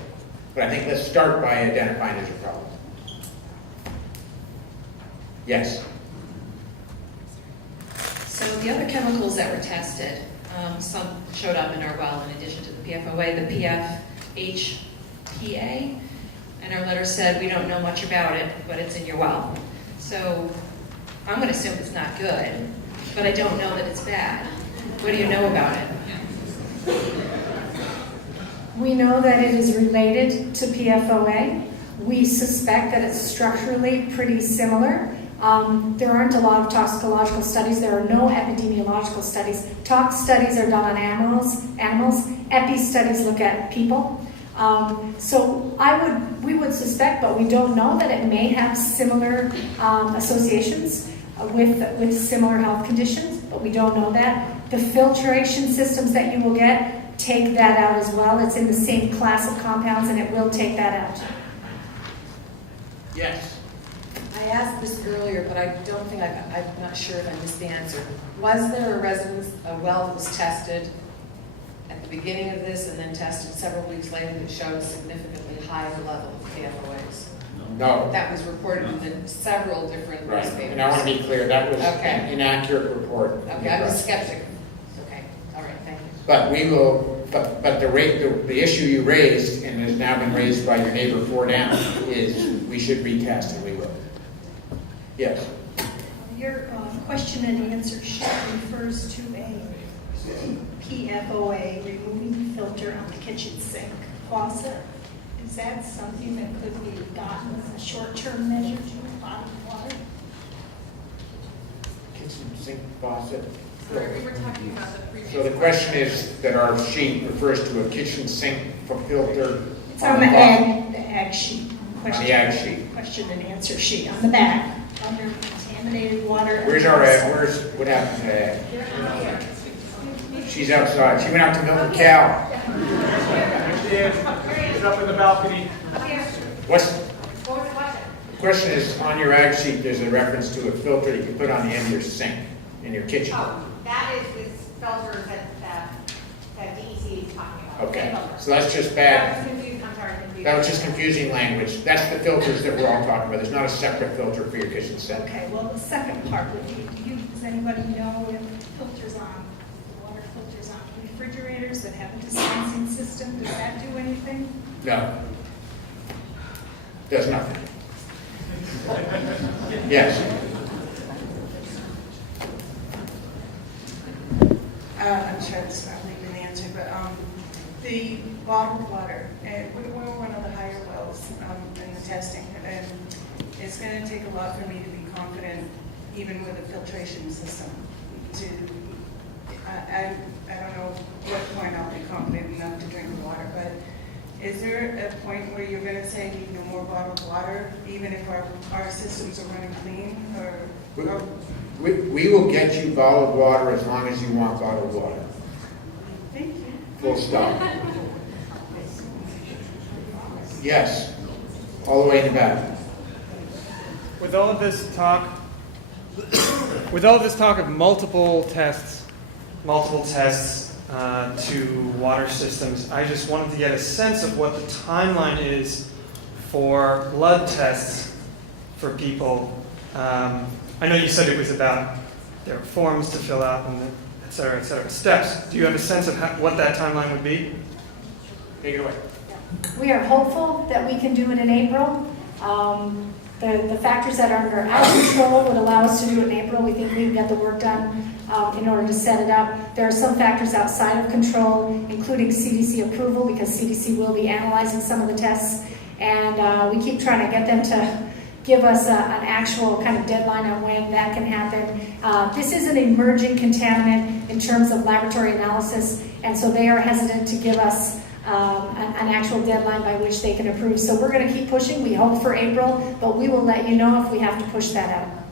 But I think let's start by identifying there's a problem. Yes? So the other chemicals that were tested, some showed up in our well in addition to the PFOA, the PFHPA, and our letter said we don't know much about it, but it's in your well. So I'm going to assume it's not good, but I don't know that it's bad. What do you know about it? We know that it is related to PFOA. We suspect that it's structurally pretty similar. There aren't a lot of toxicological studies. There are no epidemiological studies. Tox studies are done on animals. Epi studies look at people. So we would suspect, but we don't know, that it may have similar associations with similar health conditions, but we don't know that. The filtration systems that you will get take that out as well. It's in the same class of compounds, and it will take that out. Yes. I asked this earlier, but I don't think I'm not sure if I missed the answer. Was there a well that was tested at the beginning of this and then tested several weeks later that showed a significantly higher level of PFOAs? No. That was reported in several different Right. newspapers. And I want to be clear, that was Okay. an inaccurate report. Okay, I was skeptical. Okay, all right, thank you. But we will, but the issue you raised, and has now been raised by your neighbor 4 down, is we should retest, and we will. Yes. Your question and answer sheet refers to a PFOA removing filter on the kitchen sink faucet. Is that something that could be gotten as a short-term measure to bottom water? Kitchen sink faucet. Sorry, we were talking about the previous. So the question is that our sheet refers to a kitchen sink filter. It's on the ag sheet. On the ag sheet. Question and answer sheet on the back under contaminated water. Where's our ag? What happened to ag? She's outside. She went out to milk a cow. She's up in the balcony. What was the question? the question is, on your ag sheet, there's a reference to a filter you can put on the end of your sink in your kitchen. Oh, that is this filter that DEC is talking about. Okay, Same filter. so that's just That bad. was confusing, I'm sorry, confusing. That was just confusing language. That's the filters that we're all talking about. There's not a separate filter for your kitchen sink. Okay, well, the second part would be, does anybody know if filters on, water filters on refrigerators that have a dispensing system, does that do anything? No. Does nothing. Yes. I'm sure this is probably been answered, but the bottled water, we're one of the higher wells in the testing, and it's going to take a lot for me to be confident, even with a filtration system, to, I don't know what point I'll be confident enough to drink the water, but is there a point where you're going to say need no more bottled water, even if our systems are running clean, or? We will get you bottled water as long as you want bottled water. Thank you. Full stop. Yes. All the way in the back. With all of this talk of multiple tests to water systems, I just wanted to get a sense of what the timeline is for blood tests for people. I know you said it was about there are forms to fill out and et cetera, steps. Do you have a sense of what that timeline would be? Take it away. We are hopeful that we can do it in April. The factors that are under our control would allow us to do it in April. We think we can get the work done in order to set it up. There are some factors outside of control, including CDC approval, because CDC will be analyzing some of the tests. And we keep trying to get them to give us an actual kind of deadline on when that can happen. This is an emerging contaminant in terms of laboratory analysis, and so they are hesitant to give us an actual deadline by which they can approve. So we're going to keep pushing. We hope for April, but we will let you know if we have to push that out.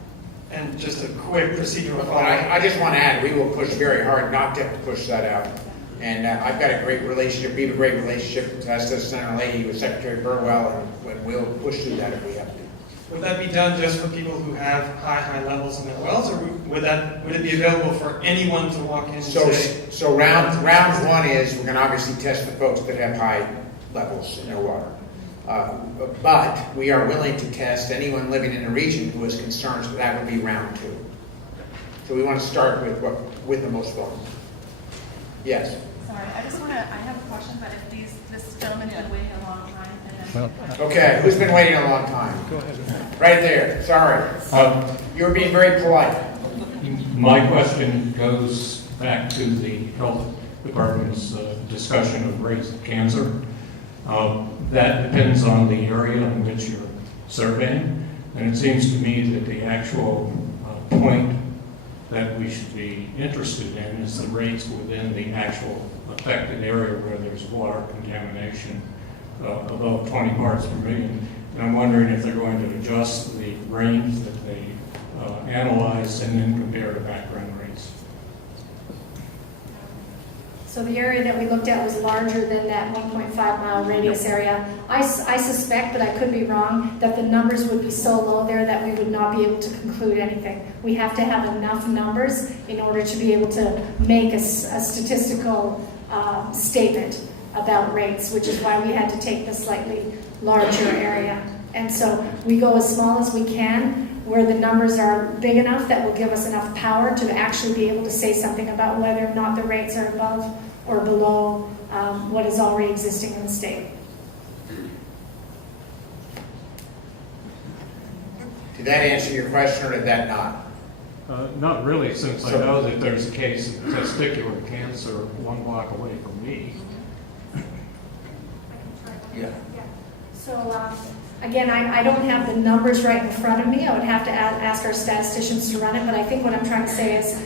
And just a quick procedural Well, follow-up. I just want to add, we will push very hard not to have to push that out. And I've got a great relationship, we have a great relationship with Justice Senator Lady, with Secretary Burwell, and we'll push through that if we have to. Would that be done just for people who have high levels in their wells, or would it be available for anyone to walk in and say? So round one is, we're going to obviously test the folks that have high levels in their water. But we are willing to test anyone living in the region who has concerns, but that would be round two. So we want to start with the most vulnerable. Yes? Sorry, I have a question, but if this gentleman's been waiting a long time, and then... Okay, who's been waiting a long time? Go ahead. Right there, sorry. You're being very polite. My question goes back to the health department's discussion of rates of cancer. That depends on the area in which you're surveying, and it seems to me that the actual point that we should be interested in is the rates within the actual affected area where there's water contamination above 20 parts per million. And I'm wondering if they're going to adjust the range that they analyze and then compare to background rates. So the area that we looked at was larger than that 1.5-mile radius area. I suspect, but I could be wrong, that the numbers would be so low there that we would not be able to conclude anything. We have to have enough numbers in order to be able to make a statistical statement about rates, which is why we had to take the slightly larger area. And so we go as small as we can, where the numbers are big enough that will give us enough power to actually be able to say something about whether or not the rates are above or below what is already existing in the state. Did that answer your question, or did that not? Not really, since I know that there's a case of testicular cancer 1 block away from me. Yeah. So again, I don't have the numbers right in front of me. I would have to ask our statisticians to run it, but I think what I'm trying to say is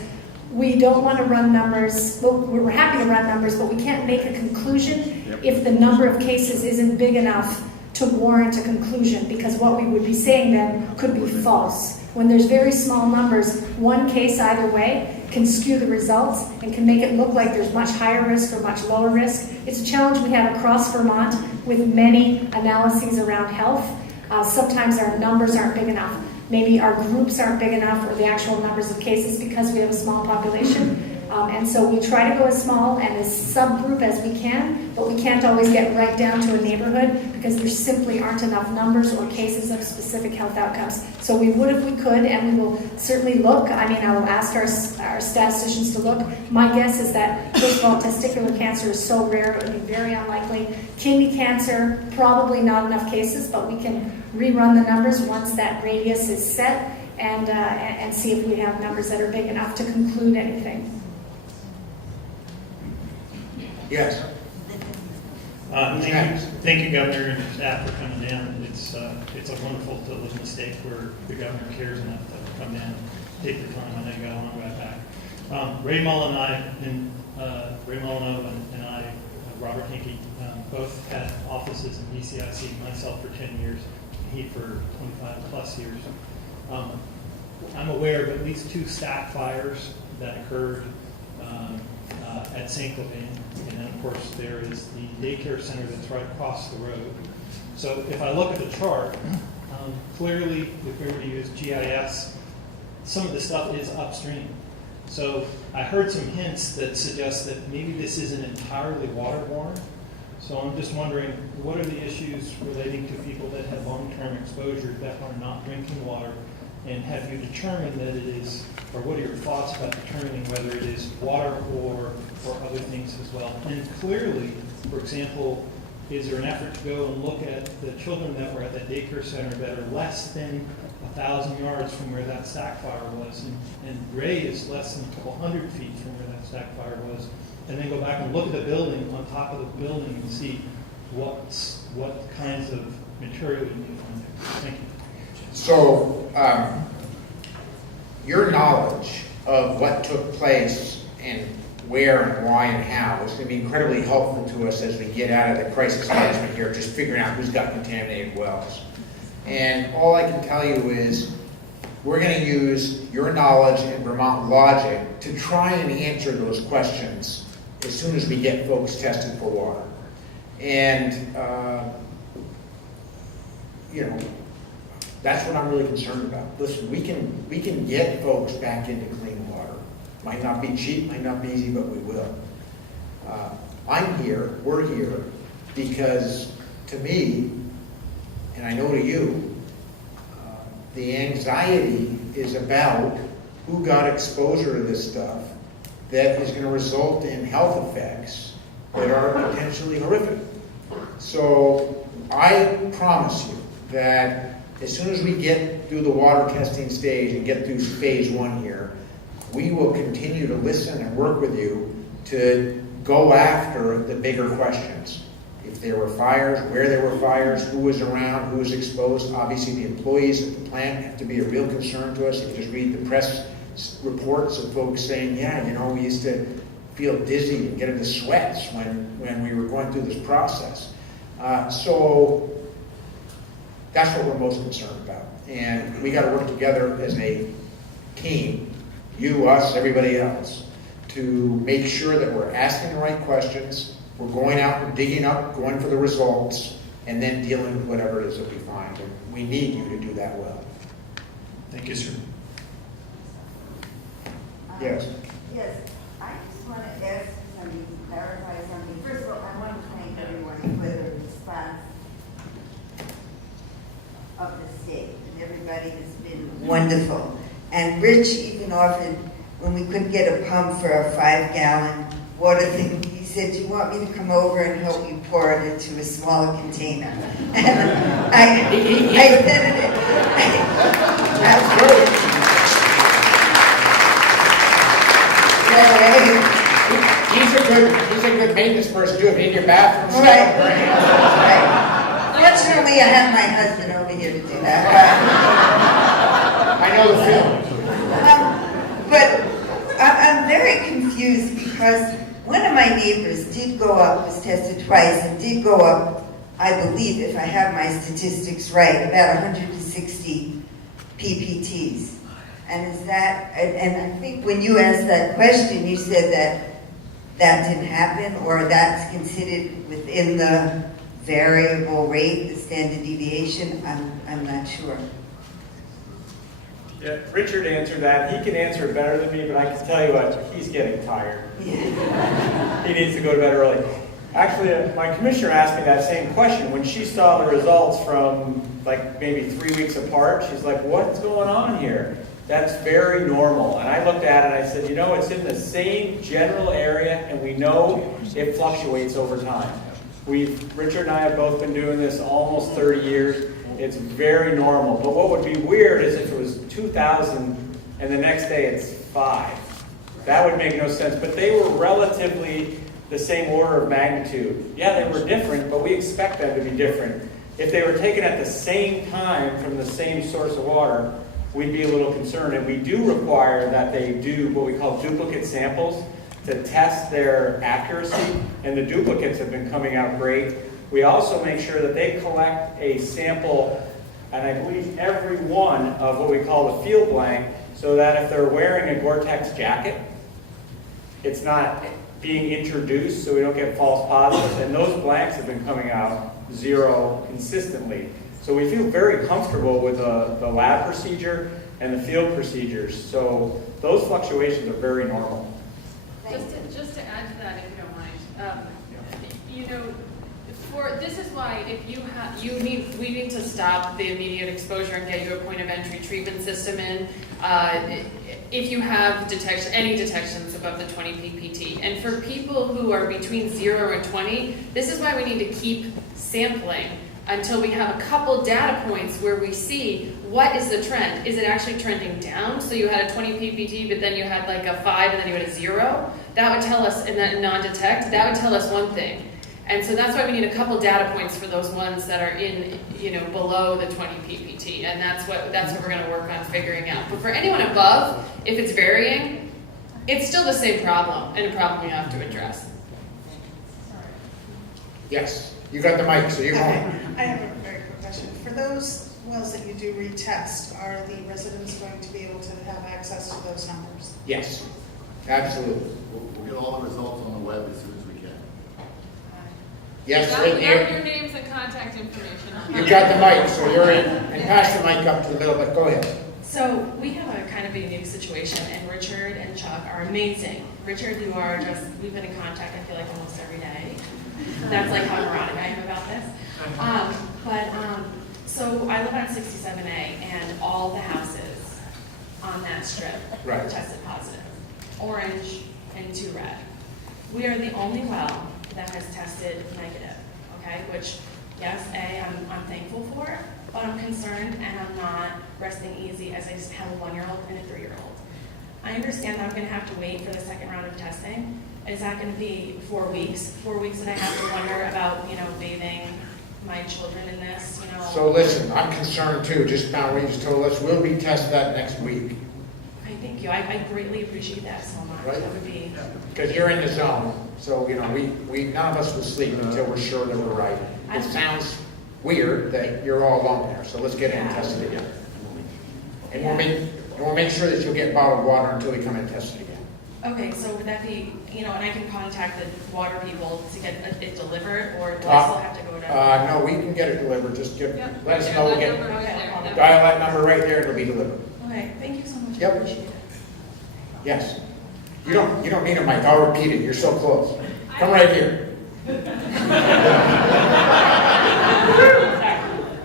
we don't want to run numbers. Well, we're happy to run numbers, but we can't make a conclusion if the number of cases isn't big enough to warrant a conclusion, because what we would be saying then could be false. When there's very small numbers, one case either way can skew the results and can make it look like there's much higher risk or much lower risk. It's a challenge we have across Vermont with many analyses around health. Sometimes our numbers aren't big enough. Maybe our groups aren't big enough, or the actual numbers of cases, because we have a small population. And so we try to go as small and as subgroup as we can, but we can't always get right down to a neighborhood because there simply aren't enough numbers or cases of specific health outcomes. So we would if we could, and we will certainly look. I mean, I will ask our statisticians to look. My guess is that, first of all, testicular cancer is so rare, it would be very unlikely. Kidney cancer, probably not enough cases, but we can rerun the numbers once that radius is set and see if we have numbers that are big enough to conclude anything. Yes. Thank you, Governor, and your staff for coming down. It's a wonderful little mistake where the governor cares enough to come down, take the time. I know you got a long way back. Ray Mullino and I, Robert Hinkey, both had offices in BCIC. Myself for 10 years, he for 25 plus years. I'm aware of at least 2 stack fires that occurred at St. Gobain, and then of course there is the daycare center that's right across the road. So if I look at the chart, clearly if we were to use GIS, some of the stuff is upstream. So I heard some hints that suggest that maybe this isn't entirely waterborne. So I'm just wondering, what are the issues relating to people that have long-term exposure that are not drinking water? And have you determined that it is, or what are your thoughts about determining whether it is water or other things as well? And clearly, for example, is there an effort to go and look at the children that were at that daycare center that are less than 1,000 yards from where that stack fire was, and Ray is less than a couple hundred feet from where that stack fire was, and then go back and look at the building, on top of the building, and see what kinds of material you need on there. Thank you. So, your knowledge of what took place and where and why and how is going to be incredibly helpful to us as we get out of the crisis management here, just figuring out who's got contaminated wells. And all I can tell you is we're going to use your knowledge and Vermont logic to try and answer those questions as soon as we get folks tested for water. And, that's what I'm really concerned about. Listen, we can get folks back into clean water. Might not be cheap, might not be easy, but we will. I'm here, we're here, because to me, and I know to you, the anxiety is about who got exposure to this stuff that is going to result in health effects that are potentially horrific. So I promise you that as soon as we get through the water testing stage and get through phase 1 here, we will continue to listen and work with you to go after the bigger questions. If there were fires, where there were fires, who was around, who was exposed. Obviously the employees at the plant have to be a real concern to us. You just read the press reports of folks saying, we used to feel dizzy and get into sweats when we were going through this process. So that's what we're most concerned about. And we got to work together as a team, you, us, everybody else, to make sure that we're asking the right questions, we're going out and digging up, going for the results, and then dealing with whatever it is that we find. And we need you to do that well. Thank you, sir. Yes. Yes, I just want to ask something, clarify something. First of all, I want to thank everyone for the response of the state, and everybody has been wonderful. And Rich even offered, when we couldn't get a pump for a 5-gallon water thing, he said, "Do you want me to come over and help you pour it into a smaller container?" And I said it. That's good. He's a good maintenance person too. If you need your bathroom, right. Fortunately, I have my husband over here to do that. I know the feeling. But I'm very confused because one of my neighbors did go up, was tested twice, and did go up, I believe, if I have my statistics right, about 160 PPTs. And is that, and I think when you asked that question, you said that that didn't happen, or that's considered within the variable rate, the standard deviation. I'm not sure. Yeah, Richard answered that. He can answer it better than me, but I can tell you what, he's getting tired. He needs to go to bed early. Actually, my commissioner asked me that same question. When she saw the results from like maybe 3 weeks apart, she's like, what's going on here? That's very normal. And I looked at it and I said, you know, it's in the same general area and we know it fluctuates over time. Richard and I have both been doing this almost 30 years. It's very normal. But what would be weird is if it was 2,000 and the next day it's 5. That would make no sense. But they were relatively the same order of magnitude. Yeah, they were different, but we expect them to be different. If they were taken at the same time from the same source of water, we'd be a little concerned. And we do require that they do what we call duplicate samples to test their accuracy, and the duplicates have been coming out great. We also make sure that they collect a sample, and I believe every one of what we call the field blank, so that if they're wearing a Gore-Tex jacket, it's not being introduced so we don't get false positives, and those blanks have been coming out 0 consistently. So we feel very comfortable with the lab procedure and the field procedures. So those fluctuations are very normal. Just to add to that, if you don't mind, you know, this is why if we need to stop the immediate exposure and get you a point of entry treatment system in. If you have any detections above the 20 ppt, and for people who are between 0 and 20, this is why we need to keep sampling until we have a couple data points where we see what is the trend. Is it actually trending down? So you had a 20 ppt, but then you had like a 5, and then you had a 0. That would tell us, in that non-detect, that would tell us one thing. And so that's why we need a couple data points for those ones that are in, below the 20 ppt, and that's what we're going to work on figuring out. But for anyone above, if it's varying, it's still the same problem, and a problem you have to address. Yes, you got the mic, so you're going. I have a very quick question. For those wells that you do retest, are the residents going to be able to have access to those numbers? Yes, absolutely. We'll get all the results on the web as soon as we can. Yes, We right have here. your names and contact information on You got the mic, so you're in. And pass the mic up to the middle, but go ahead. So we have a kind of a unique situation, and Richard and Chuck are amazing. Richard, we've been in contact, I feel like almost every day. That's like how neurotic I am about this. So I live on 67A, and all the houses on that strip Right. tested positive. Orange and 2 red. We are the only well that has tested negative, okay? Which, yes, I'm thankful for it, but I'm concerned, and I'm not resting easy as I just have a 1-year-old and a 3-year-old. I understand that I'm going to have to wait for the second round of testing. Is that going to be 4 weeks? 4 weeks that I have to wonder about, bathing my children in this, So listen, I'm concerned too, just now what you just told us. We'll retest that next week. Okay, thank you. I greatly appreciate that so much. Right. That would be... Because you're in the zone. So, we none of us will sleep until we're sure that we're right. It sounds weird that you're all alone there, so let's get it and test it again. And we'll make sure that you'll get bottled water until we come and test it again. Okay, so would that be, and I can contact the water people to get it delivered, or do I still have to go to? No, we can get it delivered. Just let us Yeah, know. We'll that get, number right there. dial that number right there, it'll be delivered. Okay, thank you so much. Yep. I appreciate it. Yes. You don't need a mic. I'll repeat it. You're so close. Come right here. I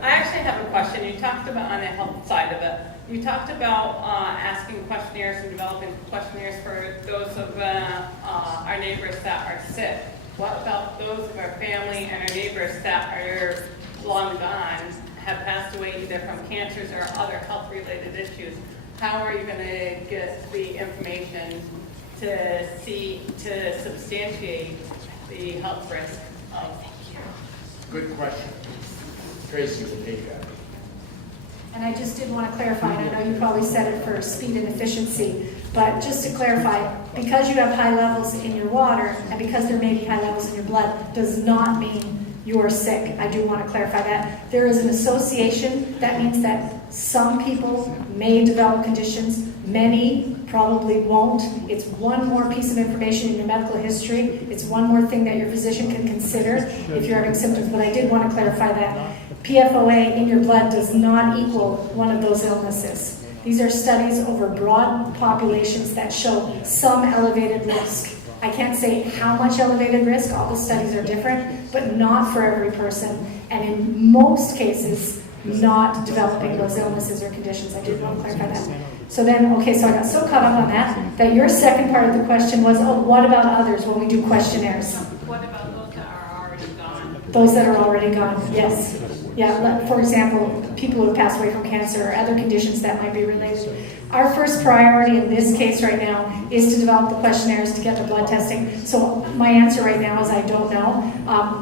actually have a question. You talked about on the health side of it. You talked about asking questionnaires and developing questionnaires for those of our neighbors that are sick. What about those of our family and our neighbors that are long gone, have passed away either from cancers or other health-related issues? How are you going to get the information to substantiate the health risk of? Good question. Tracy will take that. And I just did want to clarify, and I know you probably said it for speed and efficiency, but just to clarify, because you have high levels in your water and because there may be high levels in your blood, does not mean you are sick. I do want to clarify that. There is an association. That means that some people may develop conditions, many probably won't. It's one more piece of information in your medical history. It's one more thing that your physician can consider if you're having symptoms. But I did want to clarify that PFOA in your blood does not equal one of those illnesses. These are studies over broad populations that show some elevated risk. I can't say how much elevated risk, all the studies are different, but not for every person, and in most cases, not developing those illnesses or conditions. I did want to clarify that. So then, okay, so I got so caught up on that your second part of the question was, oh, what about others when we do questionnaires? What about those that are already gone? Those that are already gone, yes. Yeah, for example, people who have passed away from cancer or other conditions that might be related. Our first priority in this case right now is to develop the questionnaires to get to blood testing. So my answer right now is I don't know.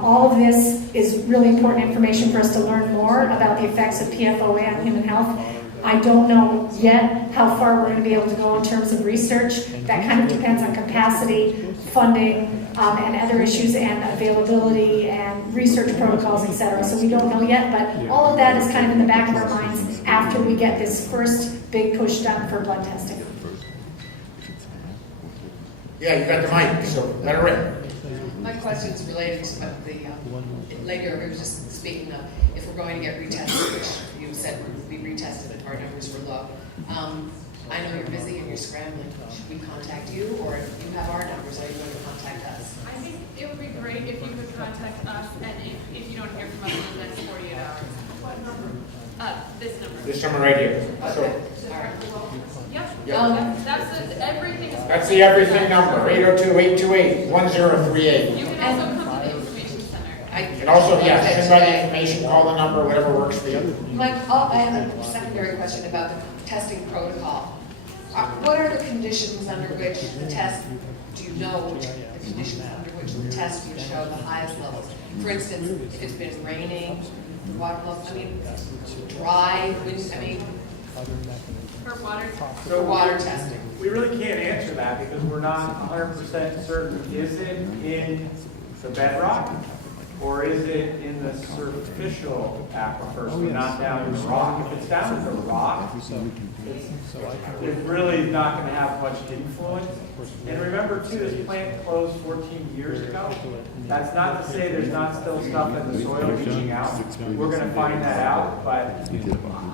All of this is really important information for us to learn more about the effects of PFOA on human health. I don't know yet how far we're going to be able to go in terms of research. That kind of depends on capacity, funding, and other issues, and availability, and research protocols, etc. So we don't know yet, but all of that is kind of in the back of our minds after we get this first big push done for blood testing. Yeah, you got the mic, so let her rip. My question is related to what the lady over was just speaking of. If we're going to get retested, which you said would be retested if our numbers were low. I know you're busy and you're scrambling. Should we contact you, or if you have our numbers, are you going to contact us? I think it would be great if you could contact us, and if you don't hear from us in the next 48 hours. What number? This number. This number right here. So, All right. Yep. Everything. that's the everything number, 802-828-1038. You can also come to the information center. And also, yeah, send out the information, call the number, whatever works for you. Mike, I have a secondary question about the testing protocol. What are the conditions under which the test, do you know which the conditions under which the test would show the highest levels? For instance, if it's been raining, the water level, dry, for water testing. We really can't answer that because we're not 100% certain. Is it in the bedrock or is it in the superficial aquifer, so not down in the rock? If it's down in the rock, it's really not going to have much influence. And remember too, this plant closed 14 years ago. That's not to say there's not still stuff in the soil reaching out. We're going to find that out, but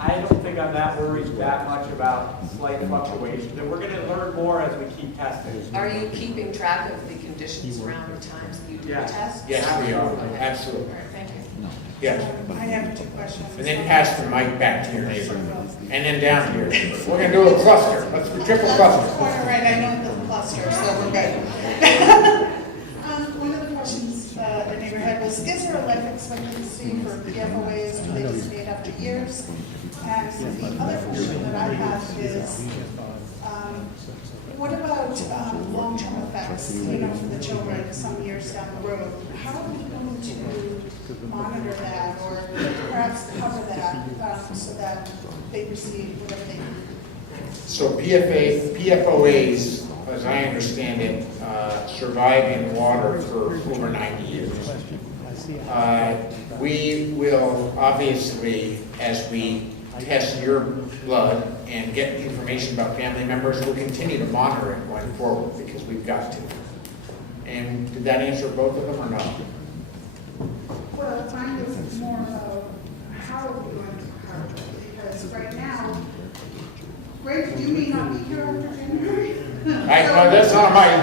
I don't think I'm that worried that much about slight fluctuations. And we're going to learn more as we keep testing. Are you keeping track of the conditions around the times that you do the test? Yes, we are. Okay. Absolutely. All right, thank you. Yes. I have two questions. And then pass the mic back to your neighbor. And then down here. We're going to do a cluster. Let's do triple cluster. All right, I know the cluster, so we're good. One of the questions the neighbor had was, is there a life expectancy for PFOAs? Do they dissipate after years? And the other question that I have is, what about long-term effects, for the children some years down the road? How are we going to monitor that, or perhaps cover that so that they receive whatever they need? So PFOAs, as I understand it, survive in water for over 90 years. We will obviously, as we test your blood and get information about family members, we'll continue to monitor it going forward because we've got to. And did that answer both of them or no? Well, mine is more of how are we going to cover it? Because right now, Greg, you may not be here after January. Well, that's not mine.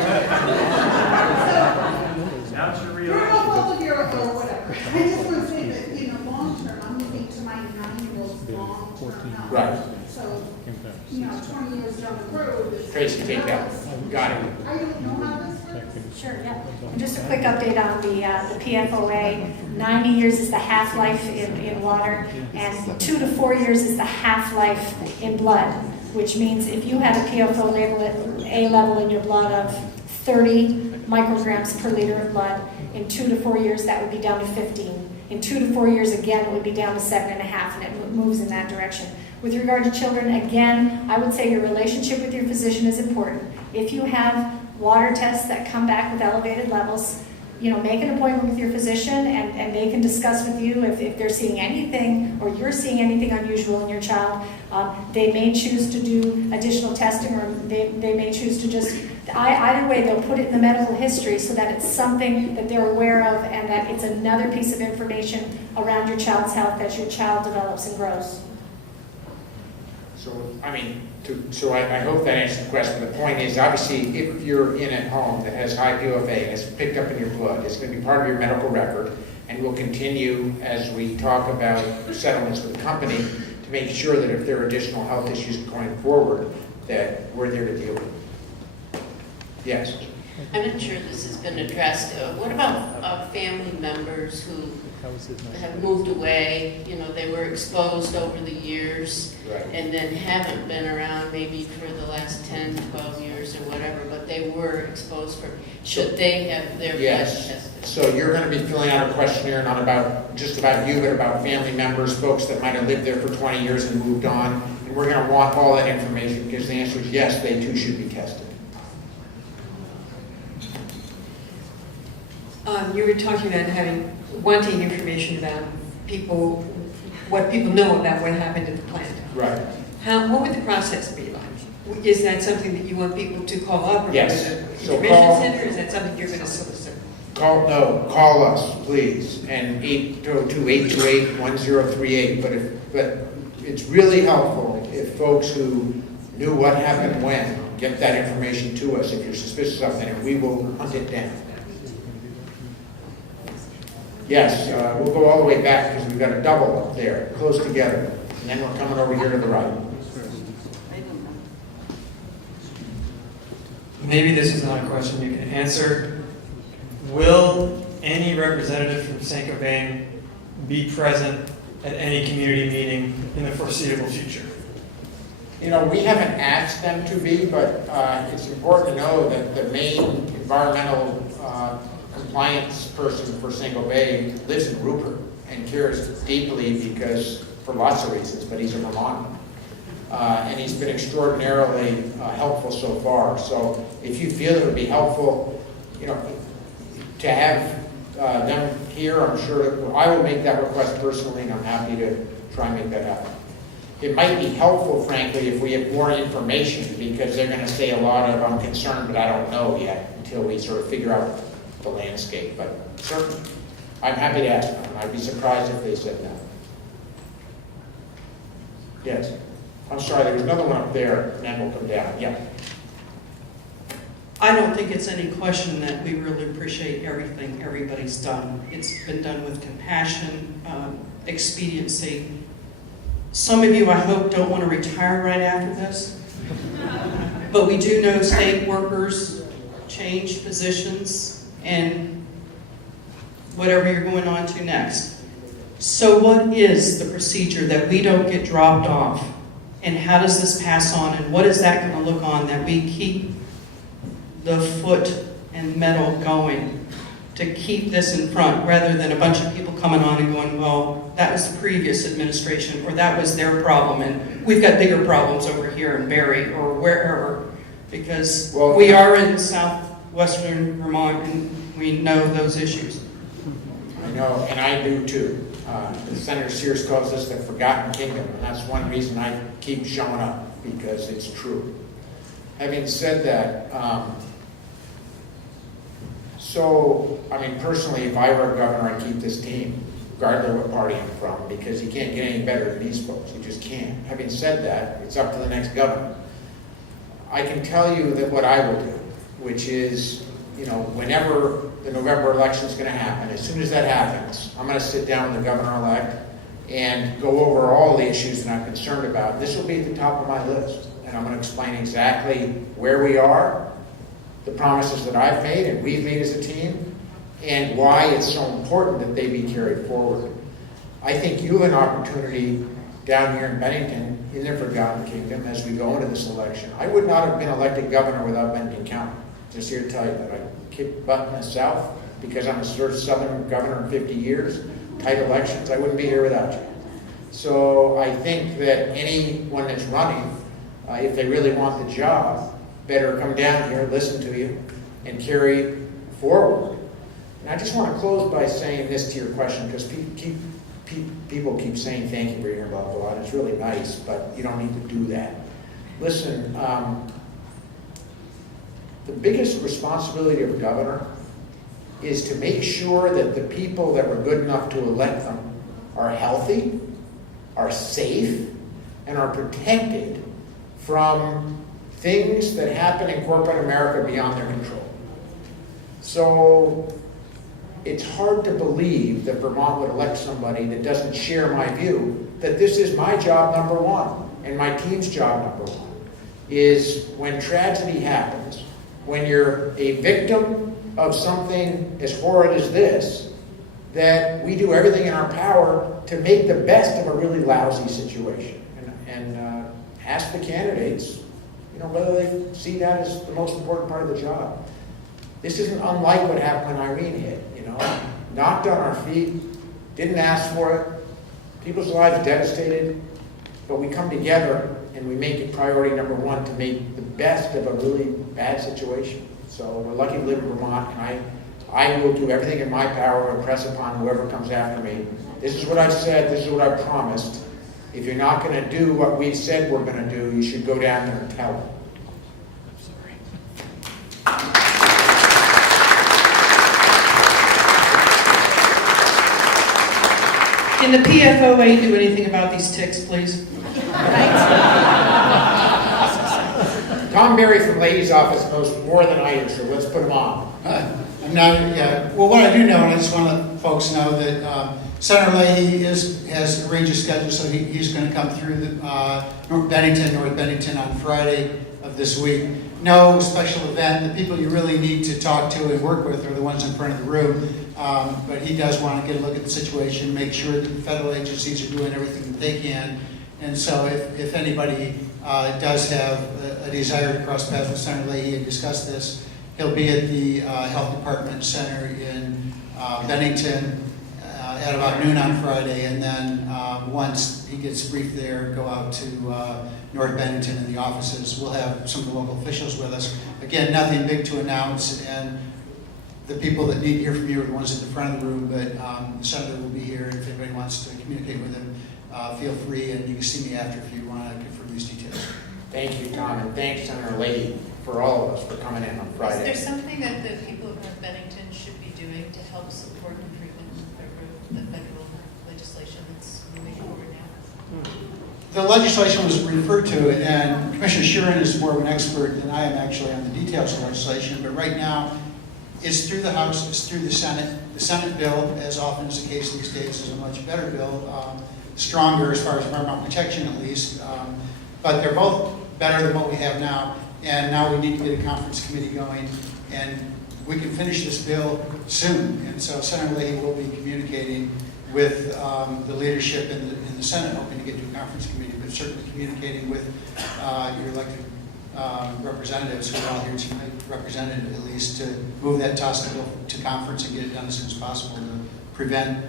You're not all year or whatever. I just want to say that, long term, I'm looking to my 9-year-old's long term health. Right. So, 20 years down the road. Tracy, take that. Got it. I don't know how this works. Sure, yeah. And just a quick update on the PFOA. 90 years is the half-life in water, and 2 to 4 years is the half-life in blood, which means if you had a PFOA level in your blood of 30 micrograms per liter of blood, in 2 to 4 years that would be down to 15. In 2 to 4 years again, it would be down to 7.5, and it moves in that direction. With regard to children, again, I would say your relationship with your physician is important. If you have water tests that come back with elevated levels, make an appointment with your physician and they can discuss with you if they're seeing anything or you're seeing anything unusual in your child. They may choose to do additional testing, or they may choose to just, either way, they'll put it in the medical history so that it's something that they're aware of and that it's another piece of information around your child's health as your child develops and grows. So, I hope that answers the question. The point is, obviously, if you're in a home that has high PFOA and it's picked up in your blood, it's going to be part of your medical record, and we'll continue as we talk about settlements with the company to make sure that if there are additional health issues going forward, that we're there to deal with it. Yes? I'm not sure this has been addressed. What about family members who have moved away? They were exposed over the years, right, and then haven't been around maybe for the last 10, 12 years or whatever, but they were exposed for, should they have their blood tested? So you're going to be filling out a questionnaire not about just about you, but about family members, folks that might have lived there for 20 years and moved on, and we're going to want all that information because the answer is yes, they too should be tested. You were talking about wanting information about people, what people know about what happened at the plant. Right. What would the process be like? Is that something that you want people to call up or Yes. go to the So intervention center? Is that something you're going to solicit? Call us, please, and 802-828-1038. But it's really helpful if folks who knew what happened when get that information to us if you're suspicious of something, and we will hunt it down. Yes, we'll go all the way back because we've got a double up there, close together. And then we're coming over here to the right. Maybe this is not a question you can answer. Will any representative from St. Cobain be present at any community meeting in the foreseeable future? We haven't asked them to be, but it's important to know that the main environmental compliance person for St. Cobain lives in Rupert and cares deeply because, for lots of reasons, but he's a Vermonter. And he's been extraordinarily helpful so far. So if you feel it would be helpful, to have them here, I'm sure I will make that request personally, and I'm happy to try and make that happen. It might be helpful, frankly, if we have more information, because they're going to say a lot of "I'm concerned, but I don't know yet," until we sort of figure out the landscape. But certainly, I'm happy to ask them. I'd be surprised if they said no. Yes. I'm sorry, there was another one up there, and then we'll come down. Yeah. I don't think it's any question that we really appreciate everything everybody's done. It's been done with compassion, expediency. Some of you, I hope, don't want to retire right after this. But we do know state workers change positions and whatever you're going on to next. So what is the procedure that we don't get dropped off? And how does this pass on? And what is that going to look on that we keep the foot and metal going to keep this in front, rather than a bunch of people coming on and going, well, that was the previous administration, or that was their problem, and we've got bigger problems over here in Barrie or wherever, because we are in southwestern Vermont and we know those issues. I know, and I do too. Senator Sears calls this the Forgotten Kingdom, and that's one reason I keep showing up, because it's true. Having said that, personally, if I were a governor, I'd keep this team, regardless of what party I'm from, because you can't get any better than these folks. You just can't. Having said that, it's up to the next governor. I can tell you that what I will do, which is, whenever the November election is going to happen, as soon as that happens, I'm going to sit down with the governor-elect and go over all the issues that I'm concerned about. This will be at the top of my list, and I'm going to explain exactly where we are, the promises that I've made and we've made as a team, and why it's so important that they be carried forward. I think you have an opportunity down here in Bennington, in the Forgotten Kingdom, as we go into this election. I would not have been elected governor without Bennington County. Just here to tell you that. I kicked butt in the South because I'm a Southern governor in 50 years. Tight elections, I wouldn't be here without you. So I think that anyone that's running, if they really want the job, better come down here, listen to you, and carry forward And I just want to close by saying this to your question, because people keep saying thank you for your blah, blah, blah, and it's really nice, but you don't need to do that. Listen, the biggest responsibility of a governor is to make sure that the people that were good enough to elect them are healthy, are safe, and are protected from things that happen in corporate America beyond their control. So it's hard to believe that Vermont would elect somebody that doesn't share my view that this is my job number one and my team's job number one, is when tragedy happens, when you're a victim of something as horrid as this, that we do everything in our power to make the best of a really lousy situation. And ask the candidates, whether they see that as the most important part of the job. This isn't unlike what happened when Irene hit, knocked on our feet, didn't ask for it, people's lives devastated, but we come together and we make it priority number one to make the best of a really bad situation. So we're lucky to live in Vermont, and I will do everything in my power to impress upon whoever comes after me. This is what I've said, this is what I've promised. If you're not going to do what we've said we're going to do, you should go down there and tell them. Can the PFOA do anything about these ticks, please? Tom Berry from Leahy's office knows more than I do, so let's put him on. I'm not, yeah. Well, what I do know, and I just want to let folks know that Senator Leahy has arranged a schedule, so he's going to come through North Bennington on Friday of this week. No special event. The people you really need to talk to and work with are the ones in front of the room. But he does want to get a look at the situation, make sure that the federal agencies are doing everything that they can. And so if anybody does have a desire to cross paths with Senator Leahy and discuss this, he'll be at the Health Department Center in Bennington at about noon on Friday, and then once he gets briefed there, go out to North Bennington in the offices. We'll have some of the local officials with us. Again, nothing big to announce, and the people that need to hear from you are the ones at the front of the room, but the senator will be here, and if anybody wants to communicate with him, feel free, and you can see me after if you want to confirm these details. Thank you, Tom, and thanks, Senator Leahy, for all of us for coming in on Friday. Is there something that the people of North Bennington should be doing to help support improvement in the federal legislation that's moving forward now? The legislation was referred to, and Commissioner Sheeran is more of an expert than I am actually on the details of legislation, but right now, it's through the House, it's through the Senate. The Senate bill, as often is the case these days, is a much better bill, stronger as far as environmental protection at least, but they're both better than what we have now, and now we need to get a conference committee going, and we can finish this bill soon, and so Senator Leahy will be communicating with the leadership in the Senate, hoping to get to a conference committee, but certainly communicating with your elected representatives who are all here tonight, represented at least, to move that task bill to conference and get it done as soon as possible to prevent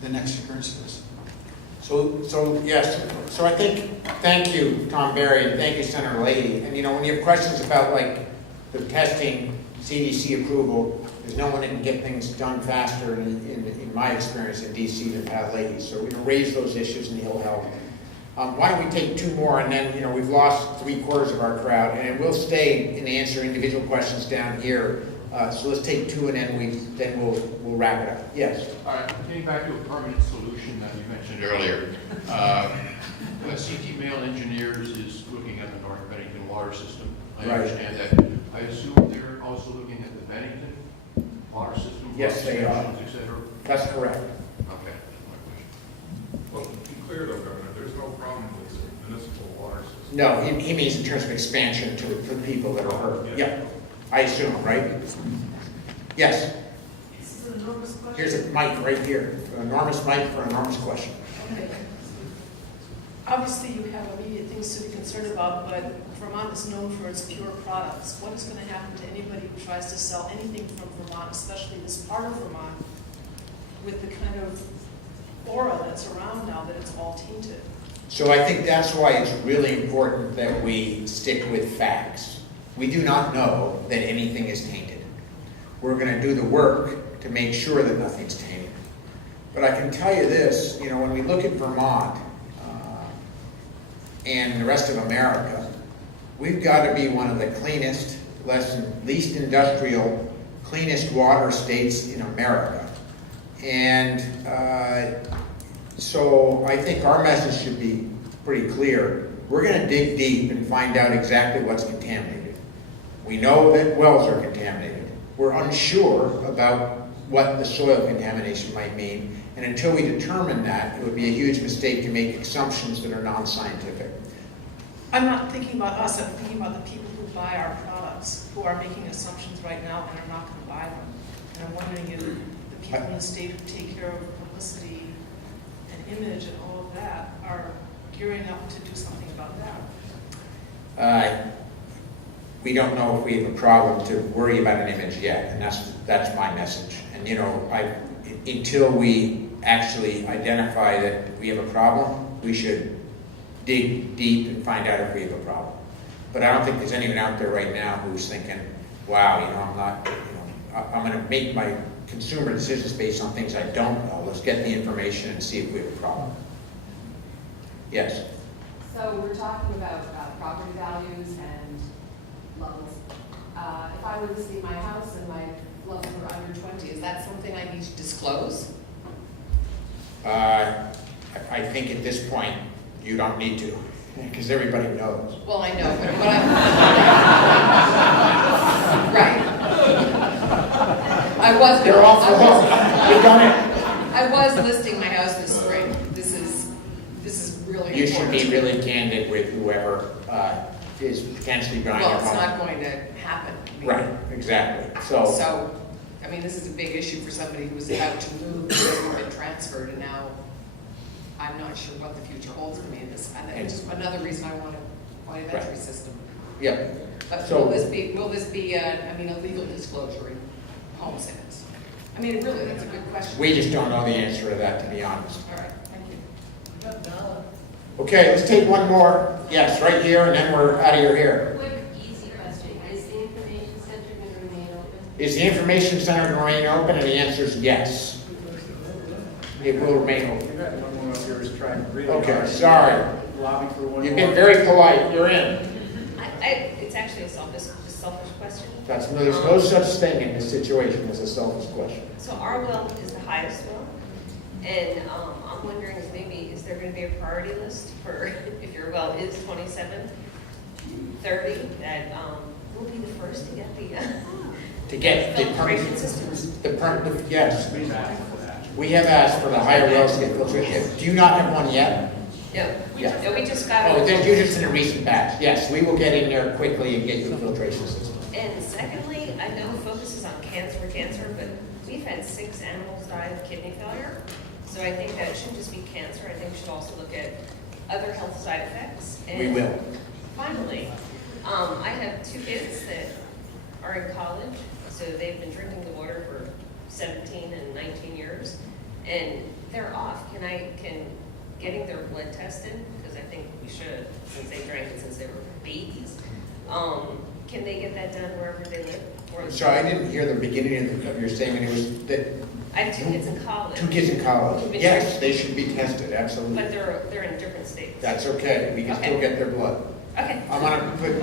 the next occurrence of this. So yes, so I think, thank you, Tom Berry, and thank you, Senator Leahy. And when you have questions about like the testing, CDC approval, there's no one that can get things done faster in my experience in DC than Pat Leahy. So we're going to raise those issues and he'll help. Why don't we take two more, and then we've lost 3/4 of our crowd, and we'll stay and answer individual questions down here. So let's take two, and then we'll wrap it up. Yes. All right. Getting back to a permanent solution that you mentioned earlier, CT Mail Engineers is looking at the North Bennington water system. I understand that. I assume they're also looking at the Bennington water system. Yes, they are. Et cetera. That's correct. Okay. Well, to be clear though, Governor, there's no problem with the municipal water system. No, he means in terms of expansion to the people that are hurt. Yeah, I assume, right? Yes. This is an enormous question. Here's a mic right here, an enormous mic for an enormous question. Okay. Obviously, you have immediate things to be concerned about, but Vermont is known for its pure products. What is going to happen to anybody who tries to sell anything from Vermont, especially this part of Vermont, with the kind of aura that's around now that it's all tainted? So I think that's why it's really important that we stick with facts. We do not know that anything is tainted. We're going to do the work to make sure that nothing's tainted. But I can tell you this, you know, when we look at Vermont and the rest of America, we've got to be one of the cleanest, least industrial, cleanest water states in America. And so I think our message should be pretty clear. We're going to dig deep and find out exactly what's contaminated. We know that wells are contaminated. We're unsure about what the soil contamination might mean, and until we determine that, it would be a huge mistake to make assumptions that are non-scientific. I'm not thinking about us, I'm thinking about the people who buy our products, who are making assumptions right now and are not going to buy them. And I'm wondering if the people in the state who take care of publicity and image and all of that are gearing up to do something about that. We don't know if we have a problem to worry about an image yet, and that's my message. And you know, until we actually identify that we have a problem, we should dig deep and find out if we have a problem. But I don't think there's anyone out there right now who's thinking, wow, you know, I'm going to make my consumer decisions based on things I don't know. Let's get the information and see if we have a problem. Yes? So we're talking about property values and levels. If I were to see my house and my levels were under 20, is that something I need to disclose? I think at this point, you don't need to, because everybody knows. Well, I know, but what I'm... Right. I was... You're off the hook. You've done it. I was listing my house this spring. This is really You should important. be really candid with whoever is potentially buying your Well, home. it's not going to happen. I mean, Right, exactly. So, I mean, this is a big issue for somebody who was about to move, who's been transferred, and now I'm not sure what the future holds for me in this. And it's just another reason I want a volumetry Right. system. yeah. But So- will this be a legal disclosure in home sales? I mean, really, that's a good question. We just don't know the answer to that, to be honest. All right, thank you. Okay, let's take one more. Yes, right here, and then we're out of your hair. Quick, easy question. Is the information center going to remain open? Is the information center going to remain open? And the answer is yes. It will remain open. We've had one more up here who's trying really Okay, hard. sorry. Lobby for one You've more. been very polite. You're in. It's actually a selfish question. There's no such thing in this situation as a selfish question. So our well is the highest well, and I'm wondering if maybe, is there going to be a priority list for if your well is 27, 30, that we'll be the first to get the filtration systems? Yes. We have asked for the higher wells to get filtration. Do you not have one yet? No, Yeah. we just got Oh, it. then you're just in a recent batch. Yes, we will get in there quickly and get you a filtration system. And secondly, I know the focus is on cancer, but we've had 6 animals die of kidney failure. So I think that it shouldn't just be cancer. I think we should also look at other health side effects. And We will. Finally, I have 2 kids that are in college, so they've been drinking the water for 17 and 19 years, and they're off. Can getting their blood tested, because I think we should, since they drank it since they were babies, can they get that done wherever they live? Or- Sorry, I didn't hear the beginning of your statement. It was that I have 2 kids in college. 2 kids in college. Who've been Yes, drinking. they should be tested, absolutely. But they're in different states. That's okay. We can still get their blood. Okay. I'm going to put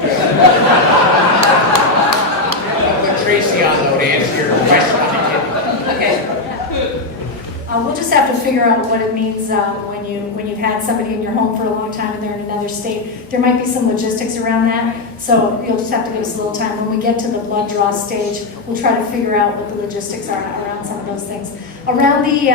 Tracy on though to answer your question on the kidney. Okay. We'll just have to figure out what it means when you've had somebody in your home for a long time and they're in another state. There might be some logistics around that, so you'll just have to give us a little time. When we get to the blood draw stage, we'll try to figure out what the logistics are around some of those things. Around the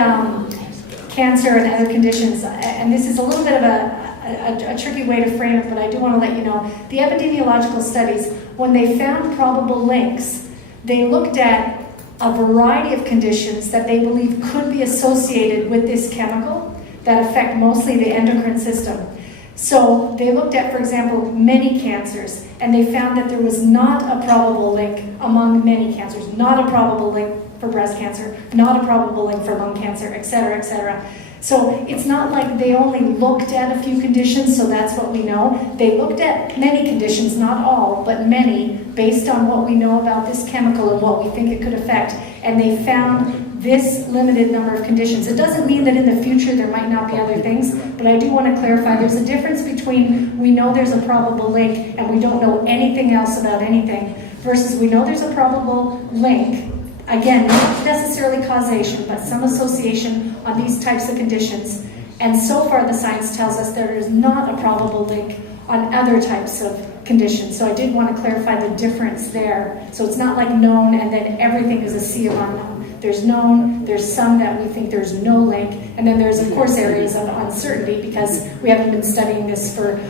cancer and other conditions, and this is a little bit of a tricky way to frame it, but I do want to let you know, the epidemiological studies, when they found probable links, they looked at a variety of conditions that they believe could be associated with this chemical that affect mostly the endocrine system. So they looked at, for example, many cancers, and they found that there was not a probable link among many cancers, not a probable link for breast cancer, not a probable link for lung cancer, et cetera, et cetera. So it's not like they only looked at a few conditions, so that's what we know. They looked at many conditions, not all, but many, based on what we know about this chemical and what we think it could affect. and they found this limited number of conditions. It doesn't mean that in the future there might not be other things, but I do want to clarify there's a difference between we know there's a probable link and we don't know anything else about anything, versus we know there's a probable link, again, not necessarily causation, but some association on these types of conditions. And so far the science tells us there is not a probable link on other types of conditions. So I did want to clarify the difference there. So it's not like known and then everything is a sea of unknown. There's known, there's some that we think there's no link, and then there's of course areas of uncertainty because we haven't been studying this for,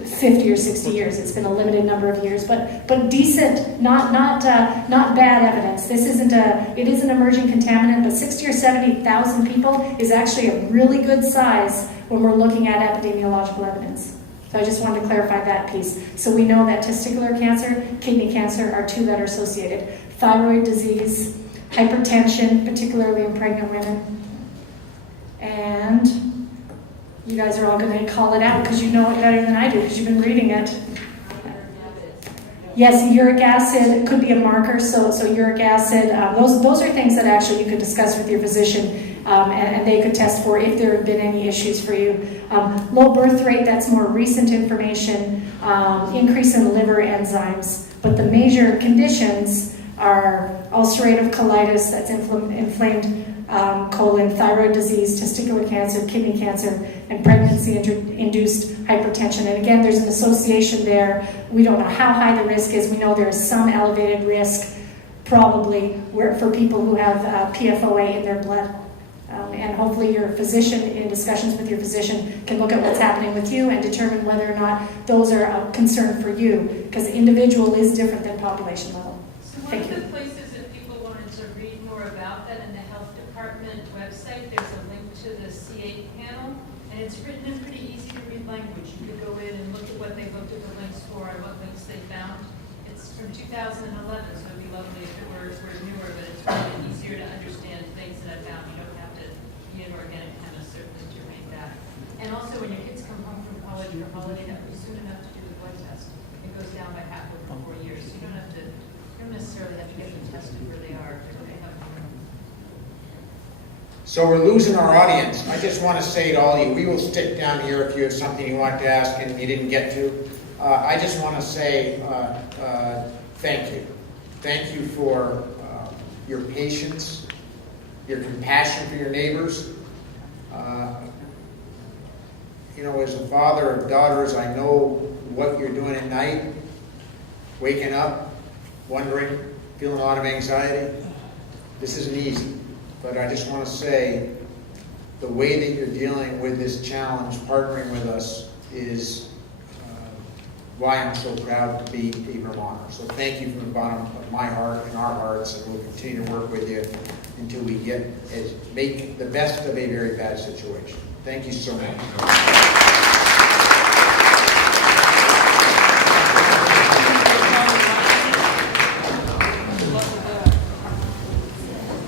50 or 60 years. It's been a limited number of years, but decent, not bad evidence. This it is an emerging contaminant, but 60 or 70,000 people is actually a really good size when we're looking at epidemiological evidence. So I just wanted to clarify that piece. So we know that testicular cancer, kidney cancer are two that are associated. Thyroid disease, hypertension, particularly in pregnant women, and you guys are all going to call it out because you know it better than I do because you've been reading it. Yes, uric acid could be a marker, so uric acid, those are things that actually you could discuss with your physician and they could test for if there have been any issues for you. Low birth rate, that's more recent information, increase in liver enzymes, but the major conditions are ulcerative colitis, that's inflamed colon, thyroid disease, testicular cancer, kidney cancer, and pregnancy-induced hypertension. And again, there's an association there. We don't know how high the risk is. We know there's some elevated risk, probably, for people who have PFOA in their blood. And hopefully your physician, in discussions with your physician, can look at what's happening with you and determine whether or not those are a concern for you, because individual is different than population level. So one of the places if people wanted to read more about that in the health department website, there's a link to the C8 panel, and it's written in pretty easy to read language. You could go in and look at what they looked at the links for and what links they found. It's from 2011, so it'd be lovely if it were newer, but it's really easier to understand things that I found. You don't have to be an organic chemist certainly to read that. And also when your kids come home from college for holiday, that would be soon enough to do the blood test. It goes down by half over 4 years. So you don't necessarily have to get them tested where they are. So we're losing our audience. I just want to say to all you, we will stick down here if you have something you want to ask and you didn't get to. I just want to say thank you. Thank you for your patience, your compassion for your neighbors. As a father of daughters, I know what you're doing at night, waking up, wondering, feeling a lot of anxiety. This isn't easy, but I just want to say the way that you're dealing with this challenge, partnering with us, is why I'm so proud to be a Vermonter. So thank you from the bottom of my heart and our hearts, and we'll continue to work with you until we make the best of a very bad situation. Thank you so much.